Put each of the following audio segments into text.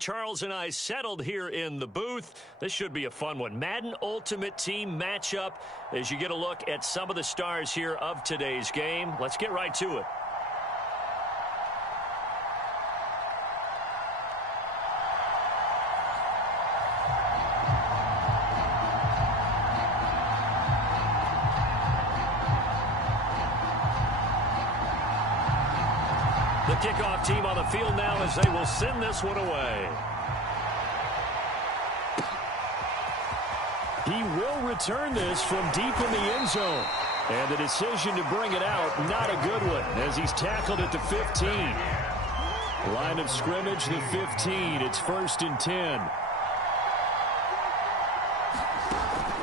Charles and I settled here in the booth. This should be a fun one. Madden Ultimate Team matchup as you get a look at some of the stars here of today's game. Let's get right to it. The kickoff team on the field now as they will send this one away. He will return this from deep in the end zone. And the decision to bring it out, not a good one, as he's tackled at the 15. Line of scrimmage, the 15. It's 1st and 10.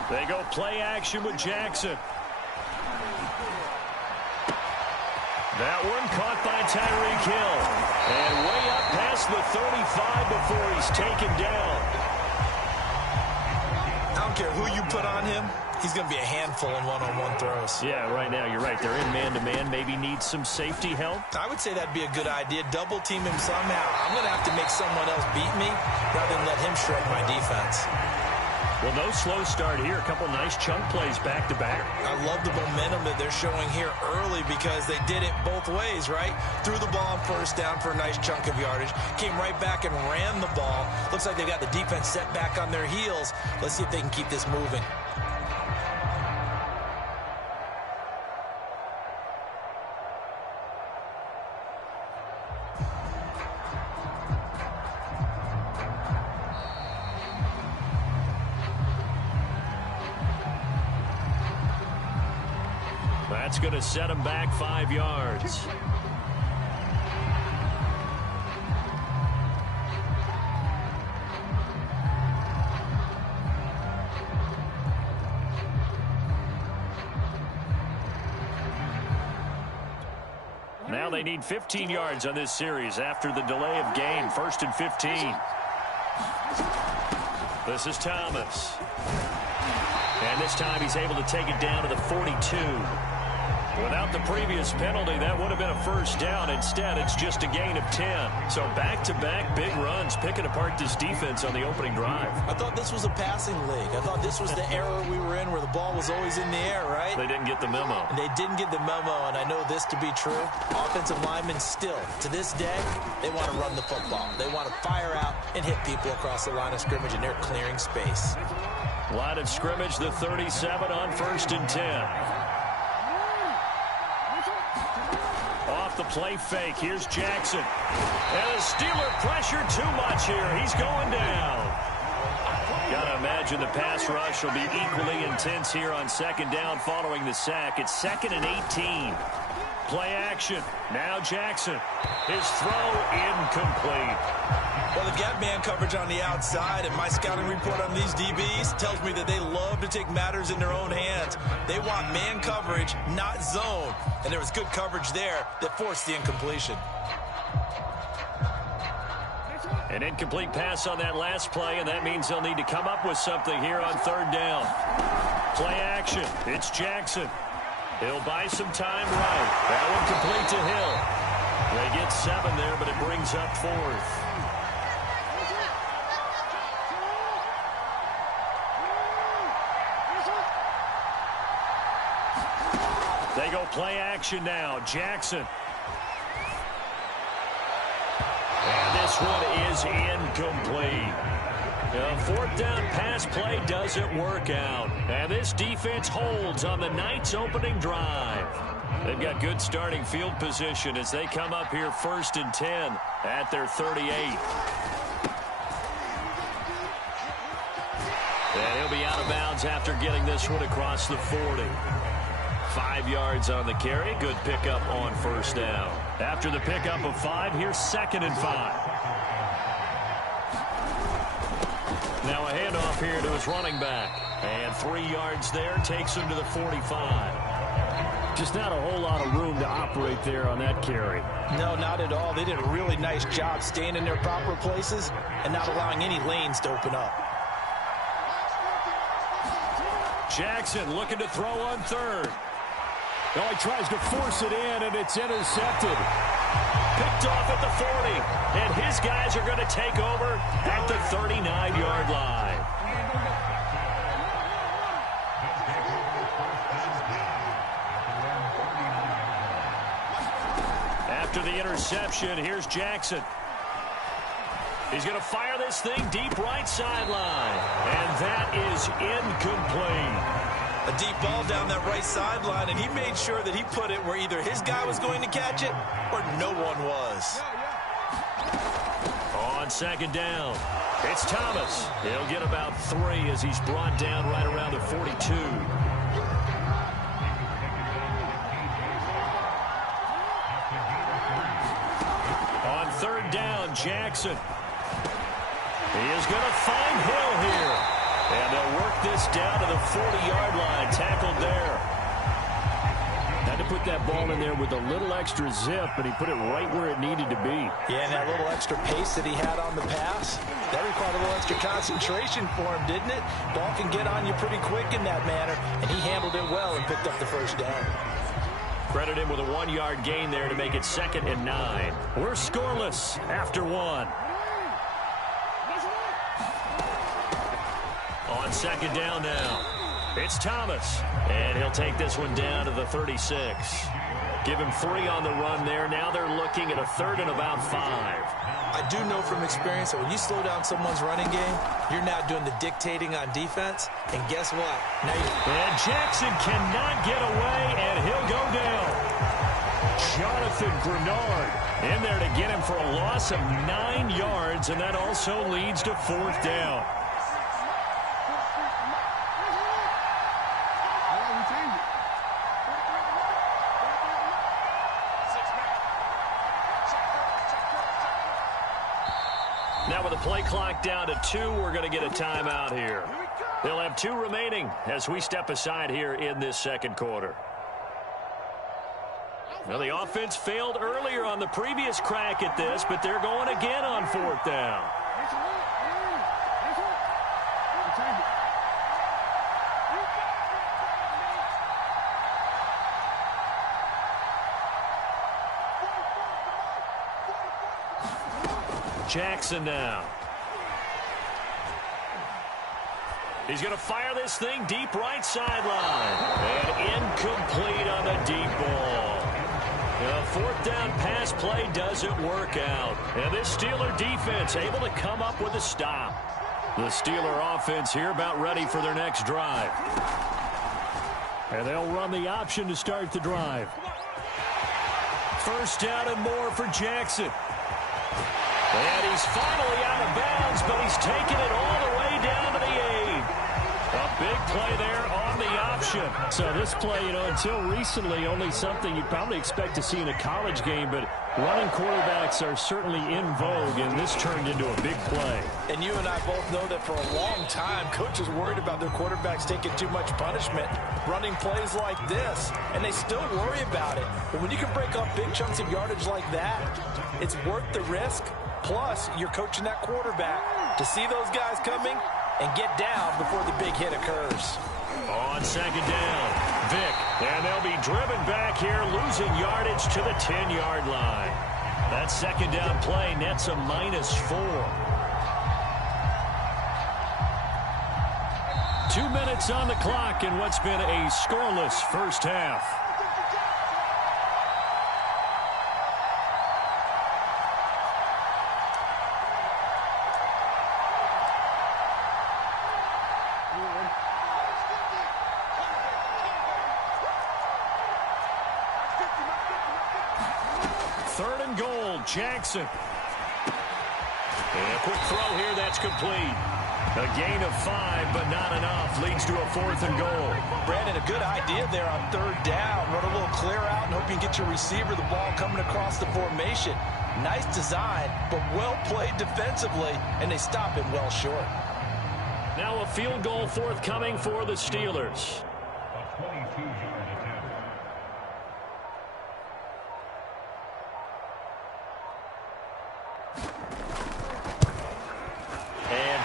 They go play action with Jackson. That one caught by Tyreek Hill. And way up past the 35 before he's taken down. I don't care who you put on him. He's going to be a handful in one-on-one throws. Yeah, right now, you're right. They're in man-to-man. Maybe need some safety help. I would say that'd be a good idea. Double team him somehow. I'm going to have to make someone else beat me rather than let him shred my defense. Well, no slow start here. A couple nice chunk plays back-to-back. I love the momentum that they're showing here early because they did it both ways, right? Threw the ball on first down for a nice chunk of yardage. Came right back and ran the ball. Looks like they got the defense set back on their heels. Let's see if they can keep this moving. That's going to set him back 5 yards. Now they need 15 yards on this series after the delay of game. 1st and 15. This is Thomas. And this time he's able to take it down to the 42. Without the previous penalty, that would have been a first down. Instead, it's just a gain of 10. So back-to-back big runs, picking apart this defense on the opening drive. I thought this was a passing league. I thought this was the era we were in where the ball was always in the air, right? They didn't get the memo. And they didn't get the memo, and I know this to be true. Offensive linemen still, to this day, they want to run the football. They want to fire out and hit people across the line of scrimmage, and they're clearing space. Line of scrimmage, the 37 on 1st and 10. Off the play fake. Here's Jackson. And the Steeler pressure too much here. He's going down. Gotta imagine the pass rush will be equally intense here on 2nd down following the sack. It's 2nd and 18. Play action. Now Jackson. His throw incomplete. Well, they've got man coverage on the outside, and my scouting report on these DBs tells me that they love to take matters in their own hands. They want man coverage, not zone. And there was good coverage there that forced the incompletion. An incomplete pass on that last play, and that means they'll need to come up with something here on 3rd down. Play action. It's Jackson. He'll buy some time right. That one complete to Hill. They get 7 there, but it brings up 4th. They go play action now. Jackson. And this one is incomplete. The 4th down pass play doesn't work out. And this defense holds on the night's opening drive. They've got good starting field position as they come up here 1st and 10 at their 38. And he'll be out of bounds after getting this one across the 40. 5 yards on the carry. Good pickup on 1st down. After the pickup of 5, here's 2nd and 5. Now a handoff here to his running back. And 3 yards there takes him to the 45. Just not a whole lot of room to operate there on that carry. No, not at all. They did a really nice job staying in their proper places and not allowing any lanes to open up. Jackson looking to throw on 3rd. Well, he tries to force it in, and it's intercepted. Picked picked off at the 40. And his guys are going to take over at the 39-yard line. After the interception, here's Jackson. He's going to fire this thing deep right sideline. And that is incomplete. A deep ball down that right sideline, and he made sure that he put it where either his guy was going to catch it or no one was. On second down, it's Thomas. He'll get about 3 as he's brought down right around the 42. On third down, Jackson. He is going to find Hill here. And they'll work this down to the 40-yard line. Tackled there. Had to put that ball in there with a little extra zip, but he put it right where it needed to be. Yeah, and that little extra pace that he had on the pass, that required a little extra concentration for him, didn't it? Ball can get on you pretty quick in that manner, and he handled it well and picked up the first down. Credit him with a 1-yard gain there to make it 2nd and 9. We're scoreless after 1. On second down now, it's Thomas. And he'll take this one down to the 36. Give him 3 on the run there. Now they're looking at a 3rd and about 5. I do know from experience that when you slow down someone's running game, you're now doing the dictating on defense. And guess what? And Jackson cannot get away, and he'll go down. Jonathan Grenard in there to get him for a loss of 9 yards, and that also leads to 4th down. Now with the play clock down to 2, we're going to get a timeout here. They'll have 2 remaining as we step aside here in this second quarter. Now the offense failed earlier on the previous crack at this, but they're going again on 4th down. Jackson now. He's going to fire this thing deep right sideline. And incomplete on the deep ball. The 4th down pass play doesn't work out. And this Steeler defense able to come up with a stop. The Steeler offense here about ready for their next drive. And they'll run the option to start the drive. 1st down and more for Jackson. And he's finally out of bounds, but he's taken it all the way down to the 8. A big play there on the option. So this play, until recently, only something you'd probably expect to see in a college game, but running quarterbacks are certainly in vogue, and this turned into a big play. And you and I both know that for a long time, coaches worried about their quarterbacks taking too much punishment, running plays like this, and they still worry about it. But when you can break up big chunks of yardage like that, it's worth the risk. Plus, you're coaching that quarterback to see those guys coming and get down before the big hit occurs. On second down, Vick. And they'll be driven back here, losing yardage to the 10-yard line. That second down play nets a -4. 2 minutes on the clock in what's been a scoreless first half. Jackson. And a quick throw here, that's complete. A gain of 5, but not enough. Leads to a 4th and goal. Brandon, a good idea there on 3rd down. Run a little clear out and hope you get your receiver the ball coming across the formation. Nice design, but well played defensively, and they stop it well short. Now a field goal forthcoming for the Steelers.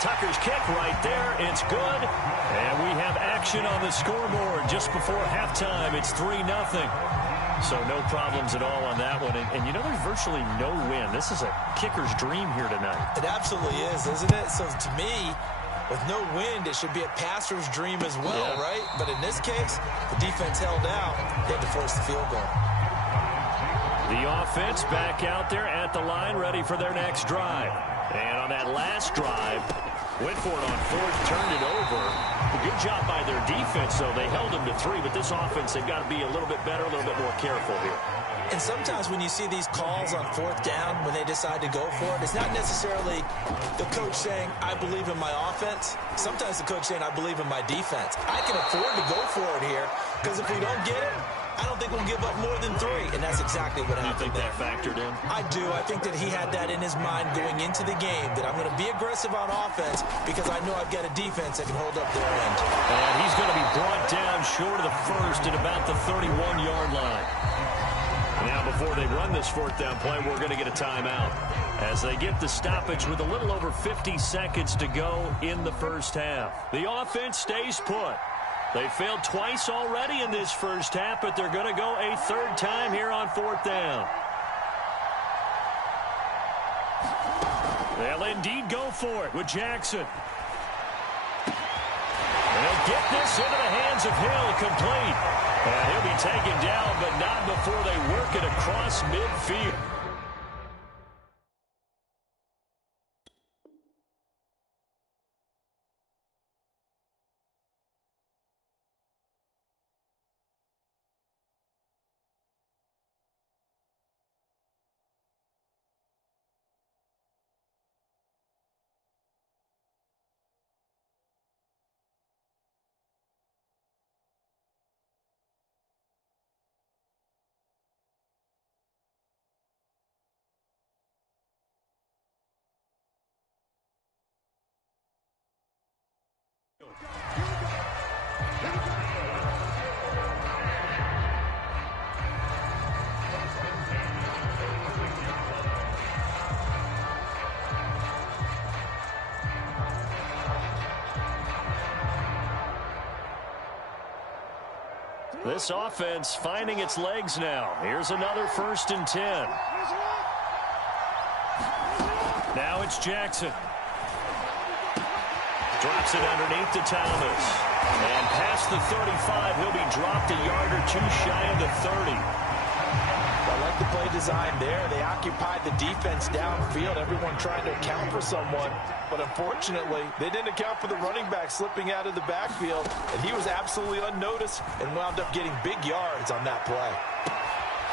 Tucker's kick right there. It's good. And we have action on the scoreboard just before halftime. It's 3-0. So no problems at all on that one. And you know, there's virtually no win. This is a kicker's dream here tonight. It absolutely is, isn't it? So to me, with no wind, it should be a passer's dream as well, right? But in this case, the defense held out. They had to force the field goal. The offense back out there at the line, ready for their next drive. And on that last drive, went for it on fourth, turned it over. A good job by their defense, though. They held them to 3, but this offense, they've got to be a little bit better, a little bit more careful here. And sometimes when you see these calls on fourth down, when they decide to go for it, it's not necessarily the coach saying, I believe in my offense. Sometimes the coach saying, I believe in my defense. I can afford to go for it here, because if we don't get it, I don't think we'll give up more than 3, and that's exactly what happened. You think that factored in? I do. I think that he had that in his mind going into the game, that I'm going to be aggressive on offense because I know I've got a defense that can hold up their end. And he's going to be brought down short of the first at about the 31-yard line. Now, before they run this fourth down play, we're going to get a timeout as they get the stoppage with a little over 50 seconds to go in the first half. The offense stays put. They failed twice already in this first half, but they're going to go a third time here on fourth down. They'll indeed go for it with Jackson. They'll get this into the hands of Hill, complete. And he'll be taken down, but not before they work it across midfield. This offense finding its legs now. Here's another 1st and 10. Now it's Jackson. Drops it underneath to Thomas. And past the 35, he'll be dropped a yard or 2 shy of the 30. I like the play design there. They occupied the defense downfield, everyone trying to account for someone. But unfortunately, they didn't account for the running back slipping out of the backfield, and he was absolutely unnoticed and wound up getting big yards on that play.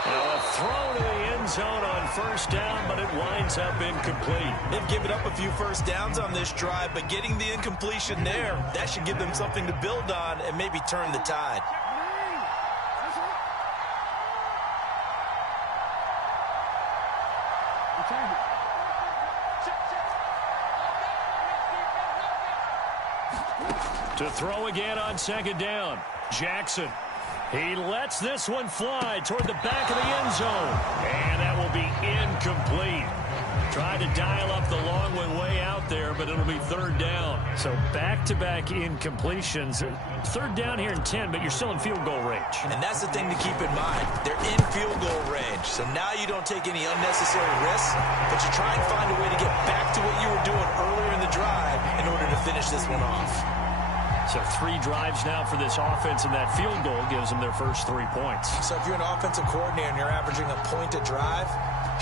Now a throw to the end zone on first down, but it winds up incomplete. They've given up a few first downs on this drive, but getting the incompletion there, that should give them something to build on and maybe turn the tide. To throw again on second down, Jackson. He lets this one fly toward the back of the end zone. And that will be incomplete. Tried to dial up the long one way out there, but it'll be third down. So back-to-back incompletions. Third down here in 10, but you're still in field goal range. And that's the thing to keep in mind. They're in field goal range. So now you don't take any unnecessary risks, but you try and find a way to get back to what you were doing earlier in the drive in order to finish this one off. So 3 drives now for this offense, and that field goal gives them their first 3 points. So if you're an offensive coordinator and you're averaging a point a drive,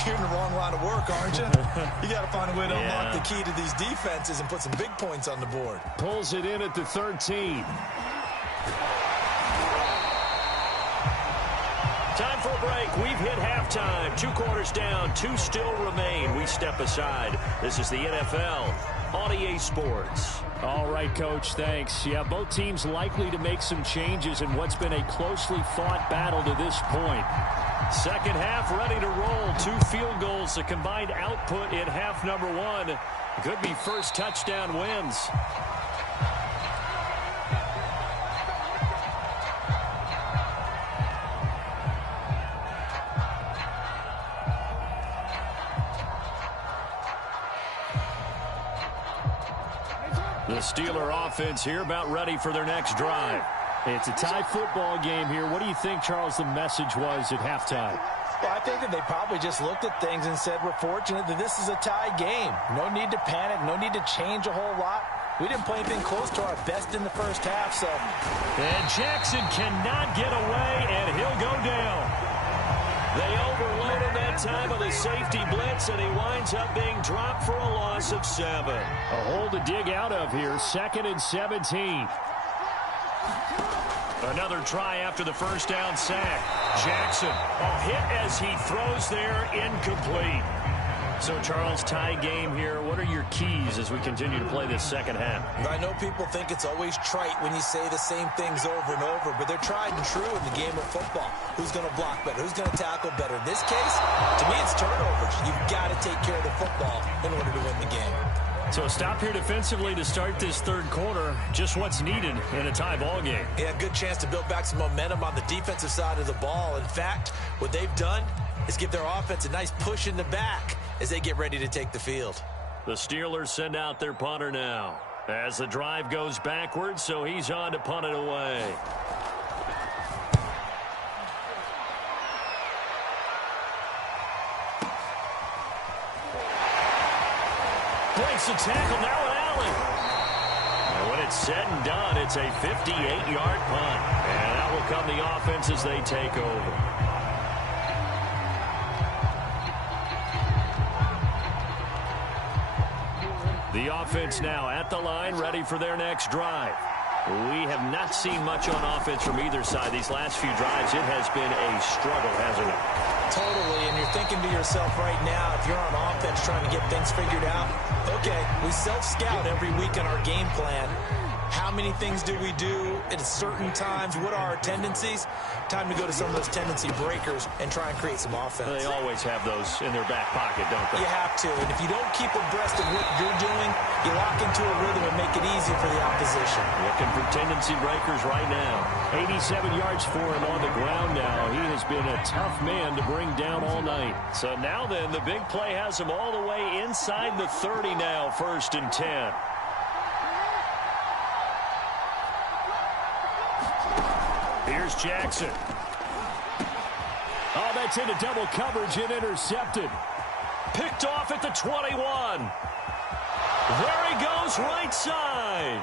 you're in the wrong line of work, aren't you? You got to find a way to unlock the key to these defenses and put some big points on the board. Pulls it in at the 13. Time for a break. We've hit halftime. 2 quarters down, 2 still remain. We step aside. This is the NFL on EA Sports. All right, Coach, thanks. Yeah, both teams likely to make some changes in what's been a closely fought battle to this point. Second half ready to roll. 2 field goals, the combined output in half number 1. Could be first touchdown wins. The The Steeler offense here about ready for their next drive. It's a tie football game here. What do you think, Charles, the message was at halftime? Well, I think that they probably just looked at things and said, we're fortunate that this is a tie game. No need to panic. No need to change a whole lot. We didn't play anything close to our best in the first half, so. And Jackson cannot get away, and he'll go down. They overloaded that time of the safety blitz, and he winds up being dropped for a loss of 7. A hole to dig out of here, 2nd and 17. Another try after the first down sack. Jackson, a hit as he throws there, incomplete. So, Charles, tie game here. What are your keys as we continue to play this second half? I know people think it's always trite when you say the same things over and over, but they're tried and true in the game of football. Who's going to block better? Who's going to tackle better? In this case, to me, it's turnovers. You've got to take care of the football in order to win the game. So a stop here defensively to start this third quarter. Just what's needed in a tie ball game. Yeah, good chance to build back some momentum on the defensive side of the ball. In fact, what they've done is give their offense a nice push in the back as they get ready to take the field. The Steelers send out their punter now as the drive goes backwards, so he's on to punt it away. Breaks the tackle now at Allen. And when it's said and done, it's a 58-yard punt. And that will come the offense as they take over. The offense now at the line, ready for their next drive. We have not seen much on offense from either side. These last few drives, it has been a struggle, hasn't it? Totally, and you're thinking to yourself right now, if you're on offense trying to get things figured out, okay, we self-scout every week in our game plan. How many things do we do at certain times? What are our tendencies? Time to go to some of those tendency breakers and try and create some offense. They always have those in their back pocket, don't they? You have to, and if you don't keep abreast of what you're doing, you lock into a rhythm and make it easy for the opposition. Looking for tendency breakers right now. 87 yards for him on the ground now. He has been a tough man to bring down all night. So now then, the big play has him all the way inside the 30 now, 1st and 10. Here's Jackson. Oh, that's into double coverage and intercepted. Picked off at the 21. There he goes right side.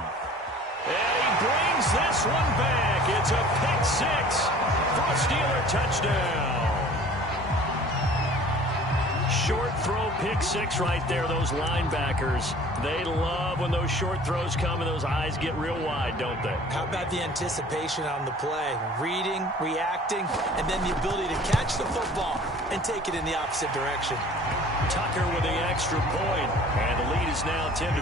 And he brings this one back. It's a pick 6 for a Steeler touchdown. Short throw pick 6 right there. Those linebackers, they love when those short throws come and those eyes get real wide, don't they? How about the anticipation on the play? Reading, reacting, and then the ability to catch the football and take it in the opposite direction. Tucker with the extra point, and the lead is now 10-3.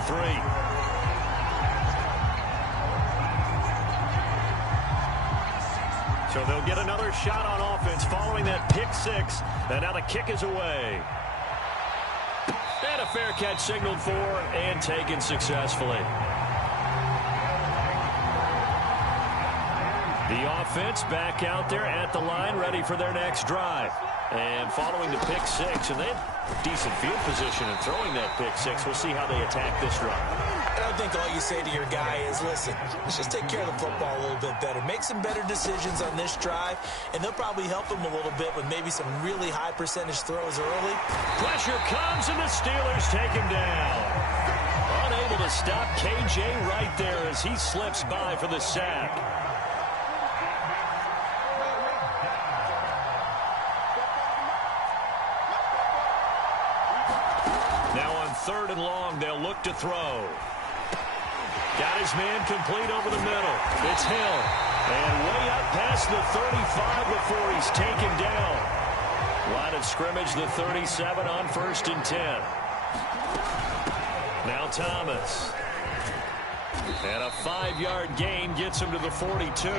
So they'll get another shot on offense following that pick 6, and now the kick is away. And a fair catch signaled for and taken successfully. The offense back out there at the line, ready for their next drive. And following the pick 6, and they have decent field position in throwing that pick 6. We'll see how they attack this drive. I think all you say to your guy is, listen, let's just take care of the football a little bit better. Make some better decisions on this drive, and they'll probably help him a little bit with maybe some really high percentage throws early. Pressure comes, and the Steelers take him down. Unable to stop KJ right there as he slips by for the sack. Now on 3rd and long, they'll look to throw. Got his man complete over the middle. It's Hill. And way up past the 35 before he's taken down. Line of scrimmage, the 37 on 1st and 10. Now Thomas. And a 5-yard gain gets him to the 42.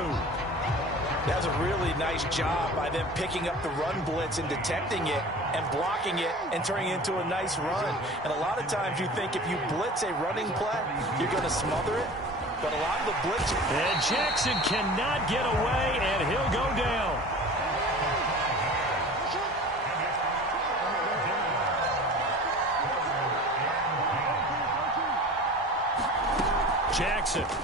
That was a really nice job by them picking up the run blitz and detecting it and blocking it and turning it into a nice run. And a lot of times you think if you blitz a running play, you're going to smother it. But a lot of the blitz... And Jackson cannot get away, and he'll go down. Jackson.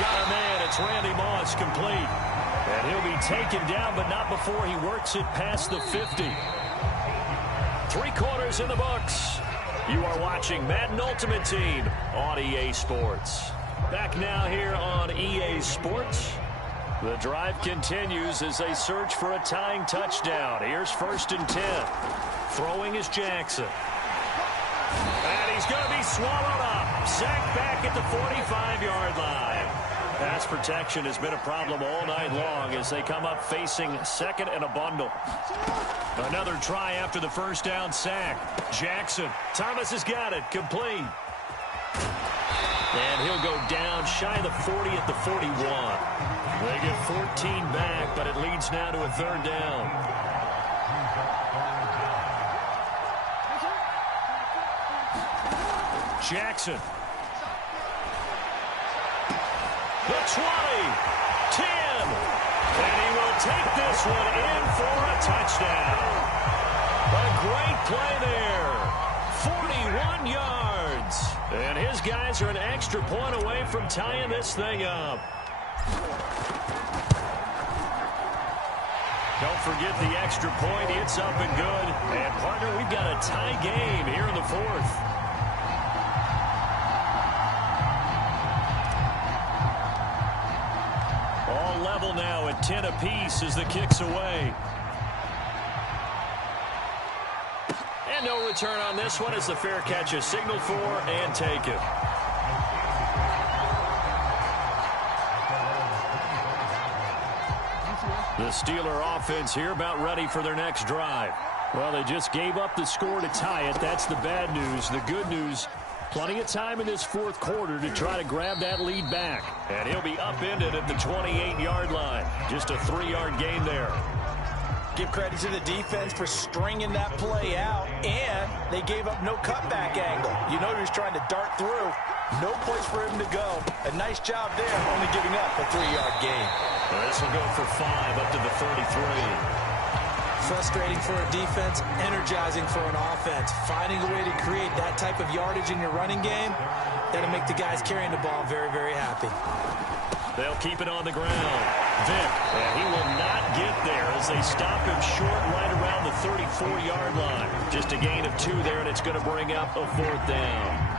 Got a man. It's Randy Moss, complete. And he'll be taken down, but not before he works it past the 50. 3 quarters in the books. You are watching Madden Ultimate Team on EA Sports. Back now here on EA Sports. The drive continues as they search for a tying touchdown. Here's 1st and 10. Throwing is Jackson. And he's going to be swallowed up. Sacked back at the 45-yard line. Pass protection has been a problem all night long as they come up facing 2nd and a bundle. Another try after the 1st down sack. Jackson. Thomas has got it. Complete. And he'll go down shy of the 40 at the 41. They get 14 back, but it leads now to a 3rd down. Jackson. The 20, 10, and he will take this one in for a touchdown. A great play there, 41 yards. And his guys are an extra point away from tying this thing up. Don't forget the extra point, it's up and good. And partner, we've got a tie game here in the 4th. Level now at 10 apiece as the kick's away. And no return on this one as the fair catch is signaled for and taken. The Steeler offense here about ready for their next drive. Well, they just gave up the score to tie it. That's the bad news. The good news, plenty of time in this 4th quarter to try to grab that lead back. And he'll be upended at the 28-yard line. Just a 3-yard gain there. Give credit to the defense for stringing that play out, and they gave up no cutback angle. You know he was trying to dart through. No place for him to go. A nice job there, only giving up a 3-yard gain. This will go for 5 up to the 33. Frustrating for a defense, energizing for an offense. Finding a way to create that type of yardage in your running game, that'll make the guys carrying the ball very, very happy. They'll keep it on the ground. Vick, and he will not get there as they stop him short right around the 34-yard line. Just a gain of 2 there, and it's going to bring up a 4th down.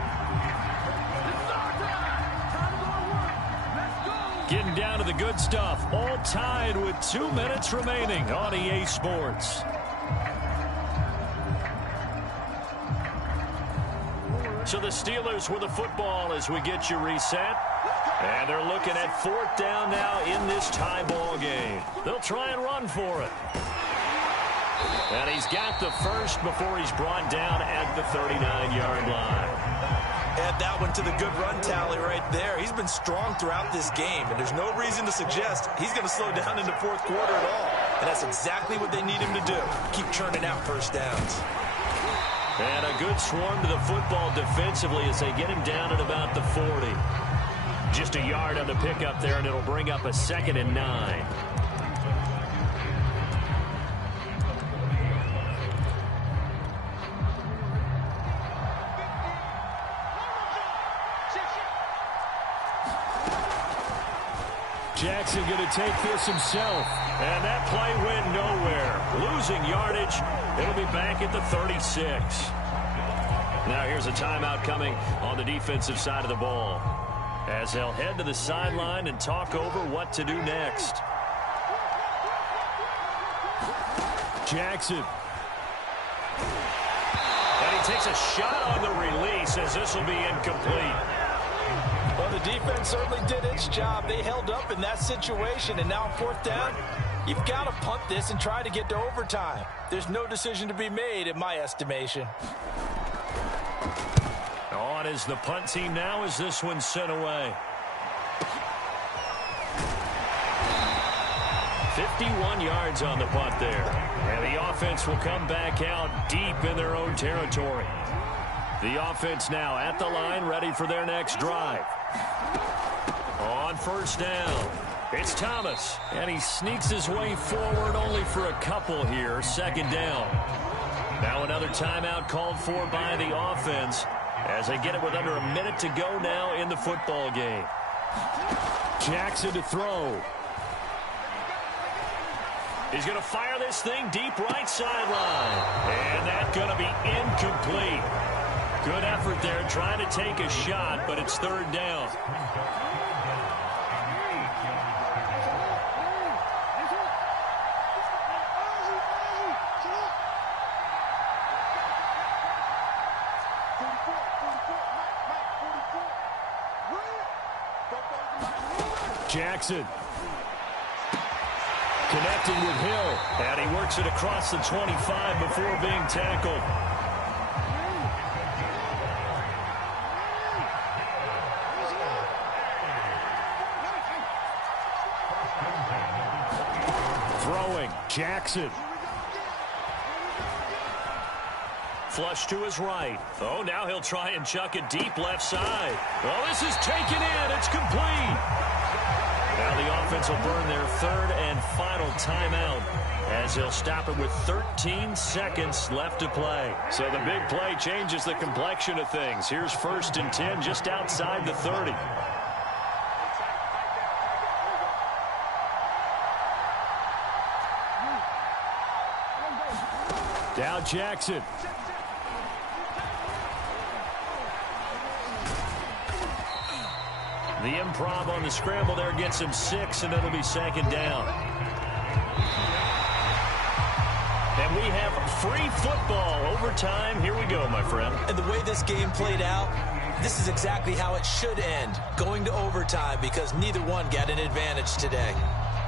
Getting down to the good stuff, all tied with 2 minutes remaining on EA Sports. So the Steelers with the football as we get you reset. And they're looking at 4th down now in this tie ball game. They'll try and run for it. And he's got the first before he's brought down at the 39-yard line. Add that one to the good run tally right there. He's been strong throughout this game, and there's no reason to suggest he's going to slow down in the 4th quarter at all. And that's exactly what they need him to do. Keep churning out 1st downs. And a good swarm to the football defensively as they get him down at about the 40. Just a yard on the pickup there, and it'll bring up a 2nd and 9. Jackson going to take this himself. And that play went nowhere. Losing yardage. It'll be back at the 36. Now here's a timeout coming on the defensive side of the ball, as they'll head to the sideline and talk over what to do next. Jackson. And he takes a shot on the release as this will be incomplete. Well, the defense certainly did its job. They held up in that situation, and now on 4th down, you've got to punt this and try to get to overtime. There's no decision to be made in my estimation. On is the punt team now as this one's sent away. 51 yards on the punt there. And the offense will come back out deep in their own territory. The offense now at the line, ready for their next drive. On 1st down, it's Thomas. And he sneaks his way forward only for a couple here. 2nd down. Now another timeout called for by the offense as they get it with under a minute to go now in the football game. Jackson to throw. He's going to fire this thing deep right sideline. And that's going to be incomplete. Good effort there trying to take a shot, but it's third down. Jackson connecting with Hill. And he works it across the 25 before being tackled. Throwing, Jackson. Flush to his right. Oh, now he'll try and chuck it deep left side. Well, this is taken in. It's complete. Now the offense will burn their third and final timeout as he'll stop it with 13 seconds left to play. So the big play changes the complexion of things. Here's 1st and 10 just outside the 30. Now Jackson. The improv on the scramble there gets him 6, and it'll be 2nd down. And we have free football overtime. Here we go, my friend. And the way this game played out, this is exactly how it should end, going to overtime, because neither one got an advantage today.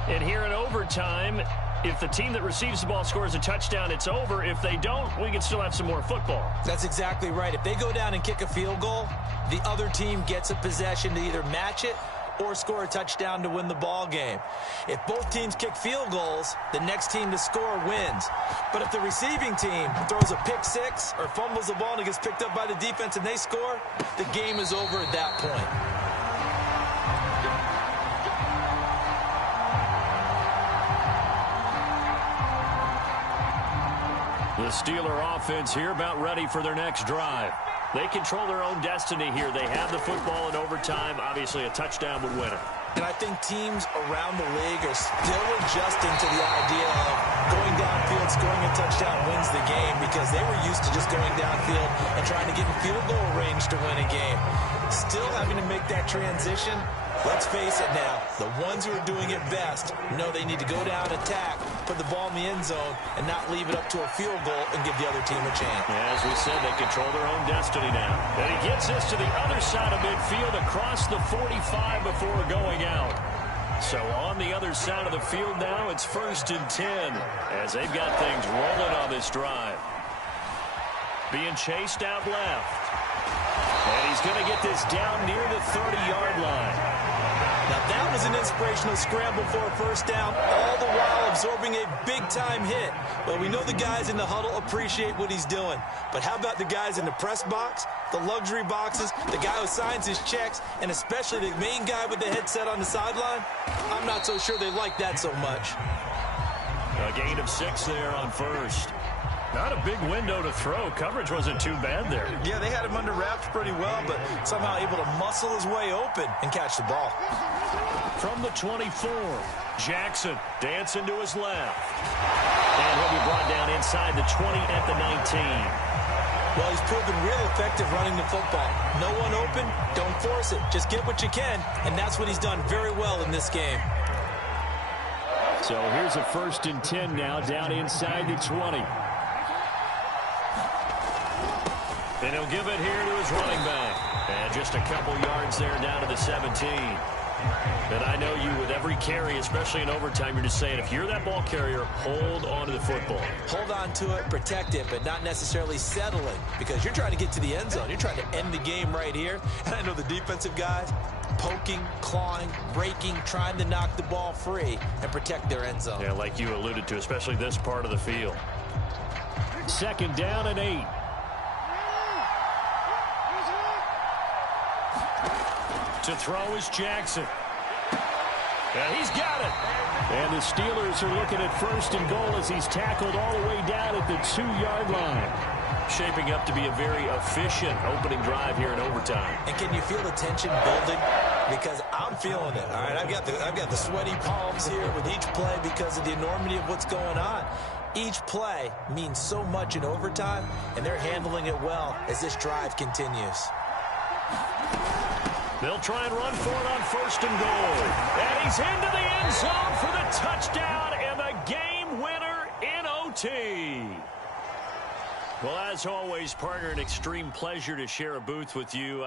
And here in overtime, if the team that receives the ball scores a touchdown, it's over. If they don't, we can still have some more football. That's exactly right. If they go down and kick a field goal, the other team gets a possession to either match it or score a touchdown to win the ball game. If both teams kick field goals, the next team to score wins. But if the receiving team throws a pick six or fumbles the ball and it gets picked up by the defense and they score, the game is over at that point. The Steeler offense here about ready for their next drive. They control their own destiny here. They have the football in overtime. Obviously, a touchdown would win it. And I think teams around the league are still adjusting to the idea of going downfield, scoring a touchdown wins the game, because they were used to just going downfield and trying to get in field goal range to win a game. Still having to make that transition. Let's face it now, the ones who are doing it best know they need to go down, attack, put the ball in the end zone, and not leave it up to a field goal and give the other team a chance. Yeah, as we said, they control their own destiny now. And he gets this to the other side of midfield across the 45 before going out. So on the other side of the field now, it's 1st and 10 as they've got things rolling on this drive. Being chased out left. And he's going to get this down near the 30-yard line. Now that was an inspirational scramble for a first down, all the while absorbing a big-time hit. Well, we know the guys in the huddle appreciate what he's doing. But how about the guys in the press box, the luxury boxes, the guy who signs his checks, and especially the main guy with the headset on the sideline? I'm not so sure they like that so much. A gain of 6 there on first. Not a big window to throw. Coverage wasn't too bad there. Yeah, they had him under wraps pretty well, but somehow able to muscle his way open and catch the ball. From the 24, Jackson dancing to his left. And he'll be brought down inside the 20 at the 19. Well, he's proven real effective running the football. No one open, don't force it. Just get what you can, and that's what he's done very well in this game. So here's a 1st and 10 now down inside the 20. And he'll give it here to his running back. And just a couple yards there down to the 17. And I know you, with every carry, especially in overtime, you're just saying, if you're that ball carrier, hold on to the football. Hold on to it, protect it, but not necessarily settle it, because you're trying to get to the end zone. You're trying to end the game right here. And I know the defensive guys poking, clawing, breaking, trying to knock the ball free and protect their end zone. Yeah, like you alluded to, especially this part of the field. 2nd down and 8. To throw is Jackson. And he's got it. And the Steelers are looking at 1st and goal as he's tackled all the way down at the 2-yard line. shaping up to be a very efficient opening drive here in overtime. And can you feel the tension building? Because I'm feeling it. All right, I've got the sweaty palms here with each play because of the enormity of what's going on. Each play means so much in overtime, and they're handling it well as this drive continues. They'll try and run for it on 1st and goal. And he's into the end zone for the touchdown and the game winner in OT. Well, as always, partner, an extreme pleasure to share a booth with you.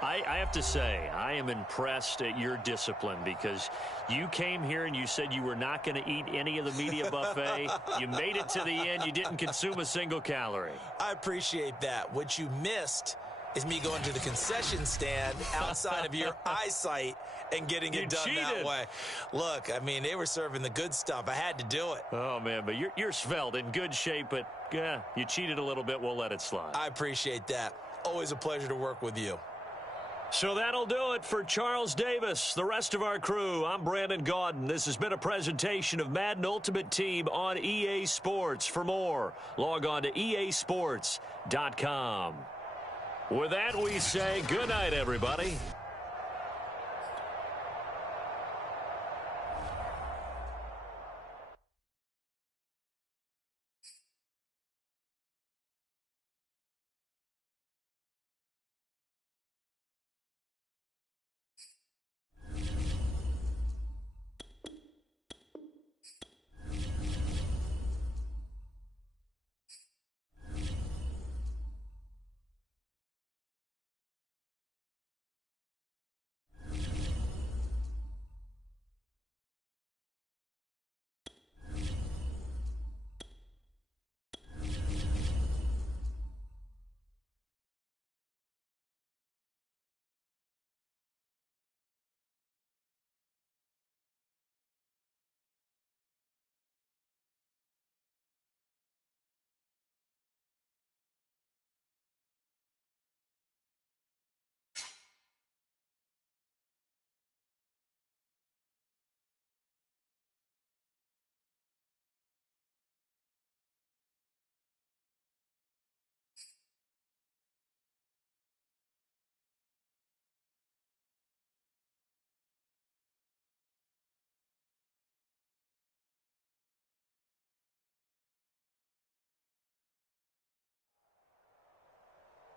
I have to say, I am impressed at your discipline because you came here and you said you were not going to eat any of the media buffet. You made it to the end. You didn't consume a single calorie. I appreciate that. What you missed is me going to the concession stand outside of your eyesight and getting it done that way. Look, I mean, they were serving the good stuff. I had to do it. Oh, man, but you're svelte, in good shape, but yeah, you cheated a little bit. We'll let it slide. I appreciate that. Always a pleasure to work with you. So that'll do it for Charles Davis, the rest of our crew. I'm Brandon Gaudin. This has been a presentation of Madden Ultimate Team on EA Sports. For more, log on to easports.com. With that, we say good night, everybody.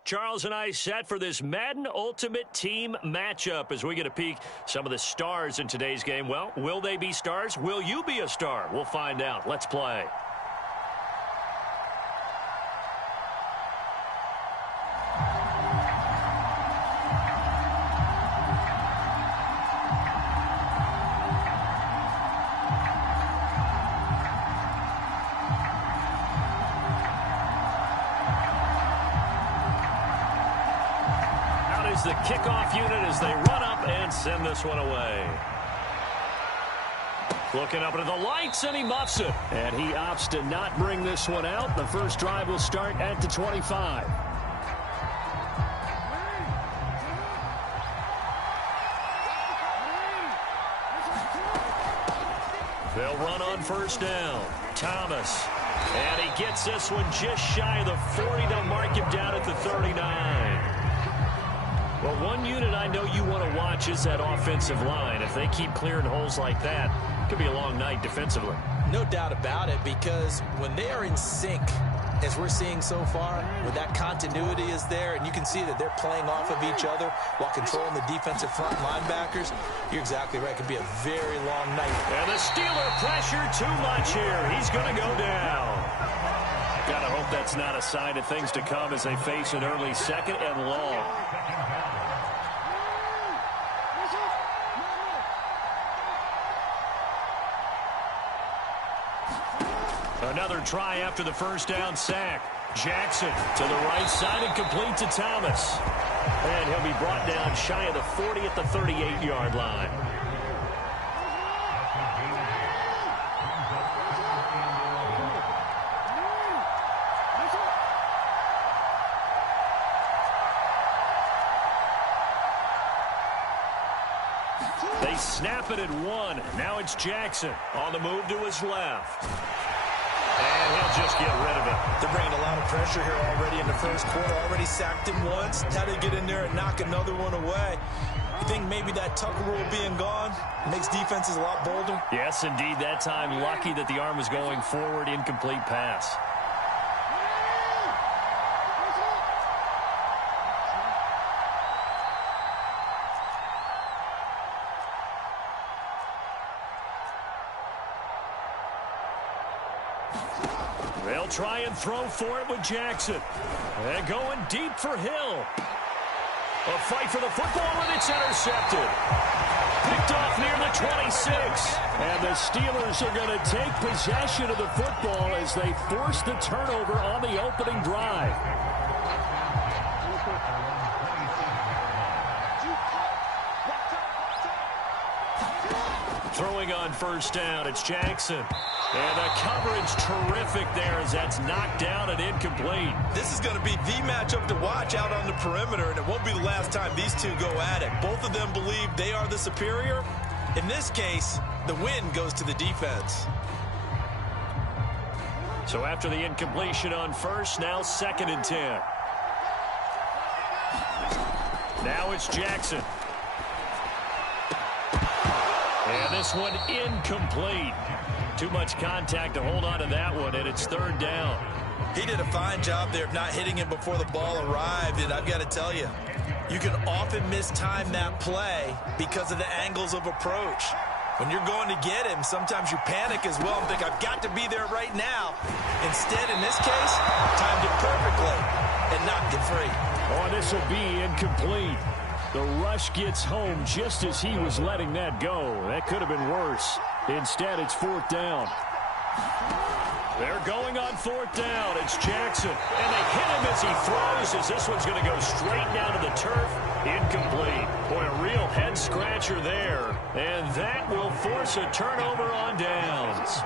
Charles and I set for this Madden Ultimate Team matchup as we get a peek some of the stars in today's game. Well, will they be stars? Will you be a star? We'll find out. Let's play. The kickoff unit as they run up and send this one away. Looking up into the lights, and he muffs it. And he opts to not bring this one out. The first drive will start at the 25. They'll run on 1st down. Thomas. And he gets this one just shy of the 40. They'll mark him down at the 39. Well, one unit I know you want to watch is that offensive line. If they keep clearing holes like that, it could be a long night defensively. No doubt about it, because when they are in sync, as we're seeing so far, when that continuity is there, and you can see that they're playing off of each other while controlling the defensive front linebackers, you're exactly right. It could be a very long night. And the Steeler pressure too much here. He's going to go down. Gotta hope that's not a sign of things to come as they face an early 2nd and long. Another try after the 1st down sack. Jackson to the right side and complete to Thomas. And he'll be brought down shy of the 40 at the 38-yard line. They snap it at 1. Now it's Jackson on the move to his left. And he'll just get rid of it. They're bringing a lot of pressure here already in the first quarter. Already sacked him once. How do they get in there and knock another one away? You think maybe that Tucker rule being gone makes defenses a lot bolder? Yes, indeed. That time, lucky that the arm was going forward. Incomplete pass. They'll try and throw for it with Jackson. And going deep for Hill. A fight for the football, and it's intercepted. Picked off near the 26. And the Steelers are going to take possession of the football as they force the turnover on the opening drive. Throwing on first down, it's Jackson. And the coverage terrific there as that's knocked down and incomplete. This is going to be the matchup to watch out on the perimeter, and it won't be the last time these two go at it. Both of them believe they are the superior. In this case, the win goes to the defense. So after the incompletion on first, now 2nd and 10. Now it's Jackson. And this one incomplete. Too much contact to hold on to that one, and it's 3rd down. He did a fine job there of not hitting him before the ball arrived, and I've got to tell you, you can often mistime that play because of the angles of approach. When you're going to get him, sometimes you panic as well and think, I've got to be there right now. Instead, in this case, timed it perfectly and knocked it free. Oh, this will be incomplete. The rush gets home just as he was letting that go. That could have been worse. Instead, it's 4th down. They're going on 4th down. It's Jackson. And they hit him as he throws, as this one's going to go straight down to the turf. Incomplete. Boy, a real head-scratcher there. And that will force a turnover on downs.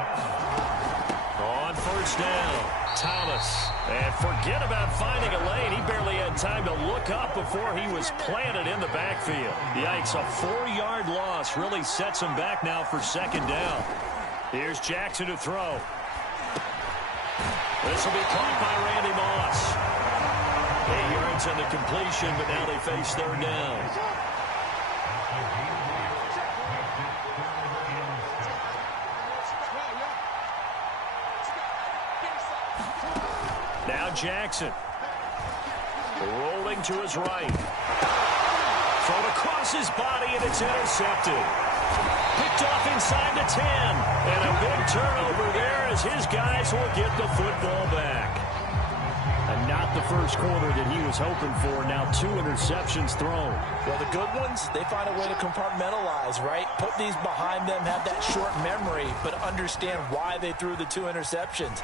On first down, Thomas. And forget about finding a lane. He barely had time to look up before he was planted in the backfield. Yikes, a 4-yard loss really sets him back now for 2nd down. Here's Jackson to throw. This will be caught by Randy Moss. 8 yards on the completion, but now they face 3rd down. Now Jackson. Rolling to his right. Thrown across his body, and it's intercepted. Picked off inside the 10. And a big turnover there as his guys will get the football back. And not the first quarter that he was hoping for. Now 2 interceptions thrown. Well, the good ones, they find a way to compartmentalize, right? Put these behind them, have that short memory, but understand why they threw the 2 interceptions.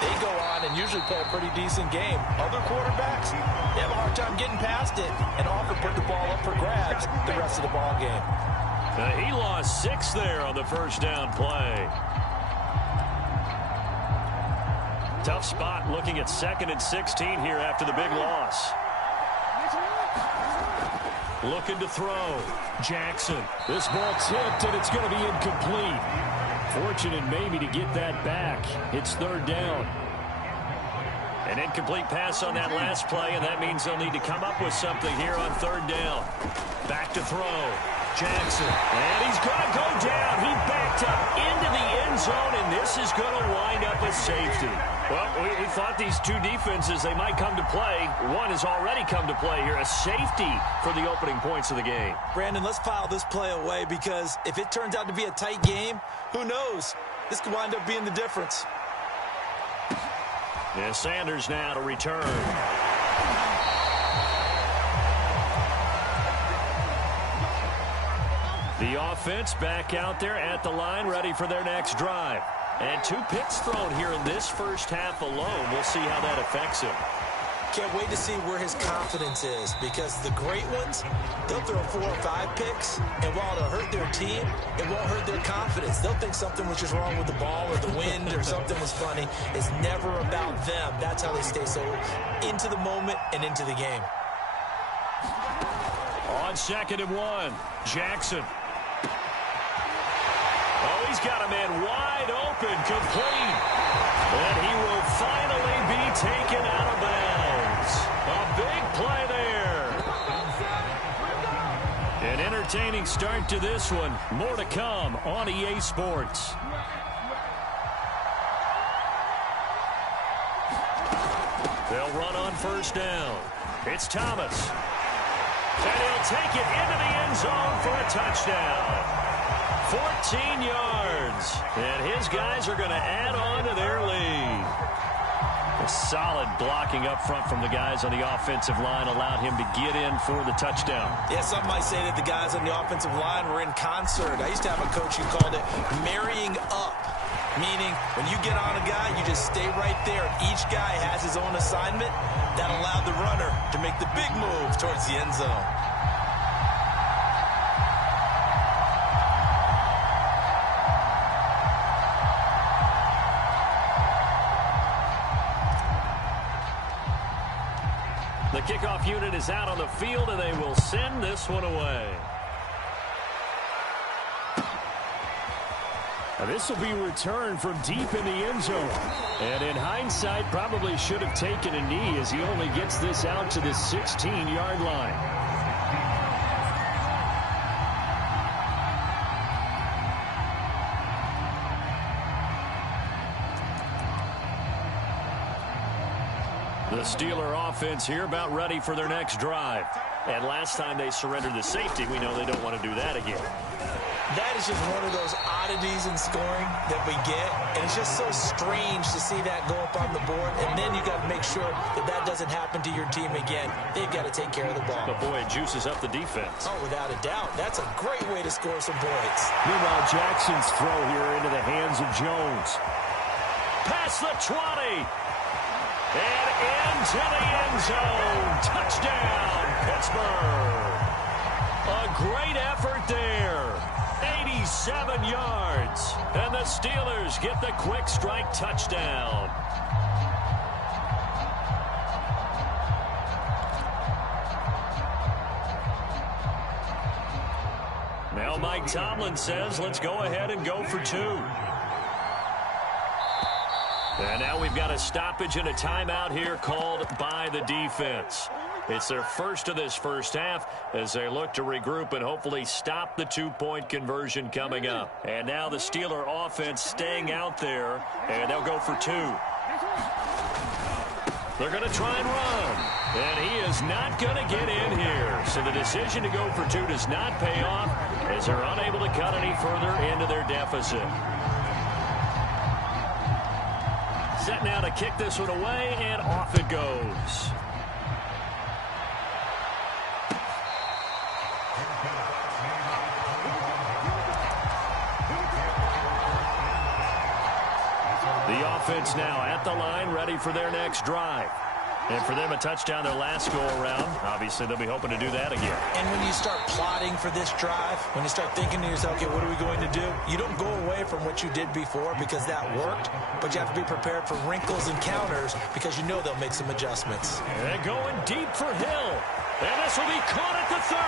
They go on and usually play a pretty decent game. Other quarterbacks, they have a hard time getting past it and often put the ball up for grabs the rest of the ball game. He lost 6 there on the first down play. Tough spot looking at 2nd and 16 here after the big loss. Looking to throw. Jackson. This ball tipped, and it's going to be incomplete. Fortunate maybe to get that back. It's 3rd down. An incomplete pass on that last play, and that means they'll need to come up with something here on 3rd down. Back to throw. Jackson. And he's going to go down. He backed up into the end zone, and this is going to wind up a safety. Well, we thought these two defenses, they might come to play. One has already come to play here. A safety for the opening points of the game. Brandon, let's file this play away because if it turns out to be a tight game, who knows? This could wind up being the difference. And Sanders now to return. The offense back out there at the line, ready for their next drive. And 2 picks thrown here in this first half alone. We'll see how that affects him. Can't wait to see where his confidence is because the great ones, they'll throw 4 or 5 picks, and while it'll hurt their team, it won't hurt their confidence. They'll think something was just wrong with the ball or the wind or something was funny. It's never about them. That's how they stay so into the moment and into the game. On 2nd and 1, Jackson. Oh, he's got a man wide open, complete. And he will finally be taken out of bounds. A big play there. An entertaining start to this one. More to come on EA Sports. They'll run on first down. It's Thomas. And he'll take it into the end zone for a touchdown. 14 yards. And his guys are going to add on to their lead. A solid blocking up front from the guys on the offensive line allowed him to get in for the touchdown. Yeah, some might say that the guys on the offensive line were in concert. I used to have a coach who called it marrying up, meaning when you get on a guy, you just stay right there. Each guy has his own assignment. That allowed the runner to make the big move towards the end zone. The kickoff unit is out on the field, and they will send this one away. Now this will be returned from deep in the end zone. And in hindsight, probably should have taken a knee as he only gets this out to the 16-yard line. The Steeler offense here about ready for their next drive. And last time they surrendered the safety, we know they don't want to do that again. That is just one of those oddities in scoring that we get. And it's just so strange to see that go up on the board. And then you got to make sure that that doesn't happen to your team again. They've got to take care of the ball. But, boy, it juices up the defense. Oh, without a doubt. That's a great way to score some points. Meanwhile, Jackson's throw here into the hands of Jones. Past the 20. And into the end zone. Touchdown, Pittsburgh. A great effort there. 87 yards. And the Steelers get the quick strike touchdown. Now Mike Tomlin says, let's go ahead and go for two. And now we've got a stoppage and a timeout here called by the defense. It's their first of this first half as they look to regroup and hopefully stop the two-point conversion coming up. And now the Steeler offense staying out there, and they'll go for two. They're going to try and run. And he is not going to get in here. So the decision to go for two does not pay off as they're unable to cut any further into their deficit. Set now to kick this one away, and off it goes. The offense now at the line, ready for their next drive. And for them, a touchdown their last go-around. Obviously, they'll be hoping to do that again. And when you start plotting for this drive, when you start thinking to yourself, okay, what are we going to do? You don't go away from what you did before because that worked, but you have to be prepared for wrinkles and counters because you know they'll make some adjustments. And going deep for Hill. And this will be caught at the 30.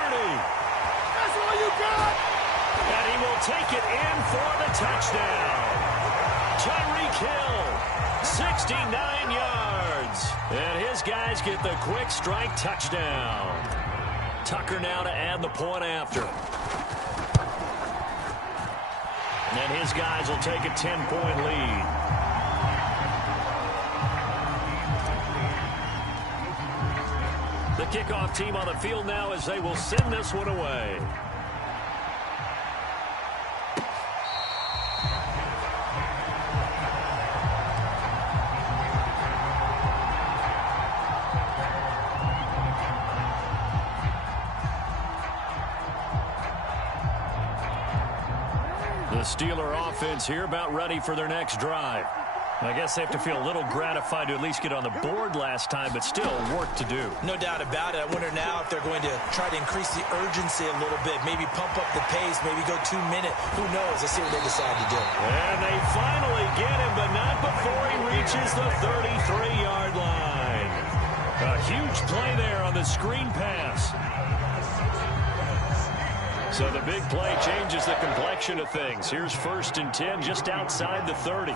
That's all you got! And he will take it in for the touchdown. Tyreek Hill, 69 yards. And his guys get the quick strike touchdown. Tucker now to add the point after. And his guys will take a 10-point lead. The kickoff team on the field now as they will send this one away. The Steeler offense here about ready for their next drive. I guess they have to feel a little gratified to at least get on the board last time, but still work to do. No doubt about it. I wonder now if they're going to try to increase the urgency a little bit, maybe pump up the pace, maybe go 2 minute. Who knows? Let's see what they decide to do. And they finally get him, but not before he reaches the 33-yard line. A huge play there on the screen pass. So the big play changes the complexion of things. Here's 1st and 10 just outside the 30.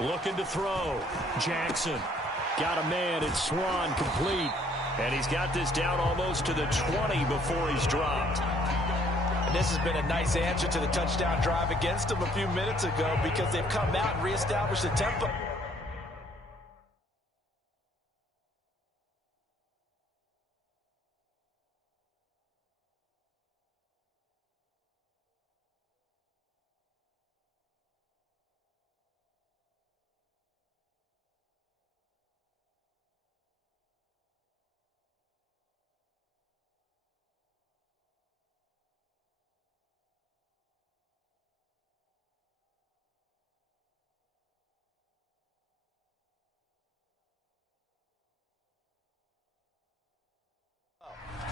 Looking to throw. Jackson. Got a man. It's Swan complete. And he's got this down almost to the 20 before he's dropped. And this has been a nice answer to the touchdown drive against them a few minutes ago because they've come out and reestablished the tempo.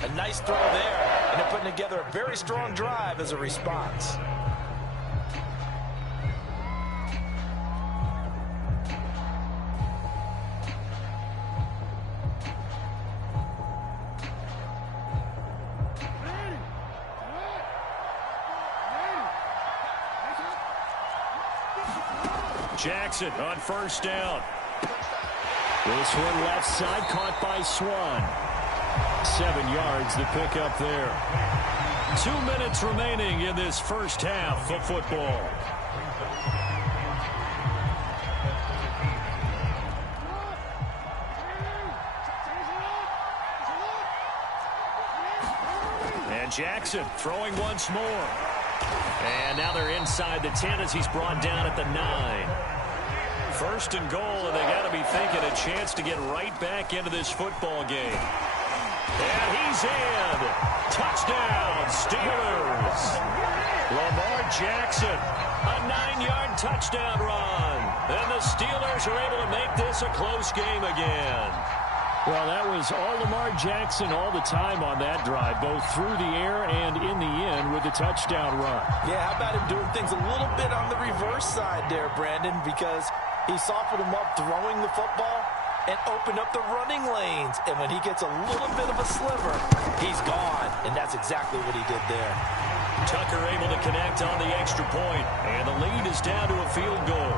A nice throw there, and they're putting together a very strong drive as a response. Jackson on 1st down. This one left side caught by Swan. 7 yards the pick up there. 2 minutes remaining in this first half of football. And Jackson throwing once more. And now they're inside the 10 as he's brought down at the 9. 1st and goal, and they got to be thinking a chance to get right back into this football game. And he's in. Touchdown, Steelers. Lamar Jackson, a 9-yard touchdown run. And the Steelers are able to make this a close game again. Well, that was all Lamar Jackson all the time on that drive, both through the air and in the end with the touchdown run. Yeah, how about him doing things a little bit on the reverse side there, Brandon, because he softened him up throwing the football and opened up the running lanes. And when he gets a little bit of a sliver, he's gone. And that's exactly what he did there. Tucker able to connect on the extra point, and the lead is down to a field goal.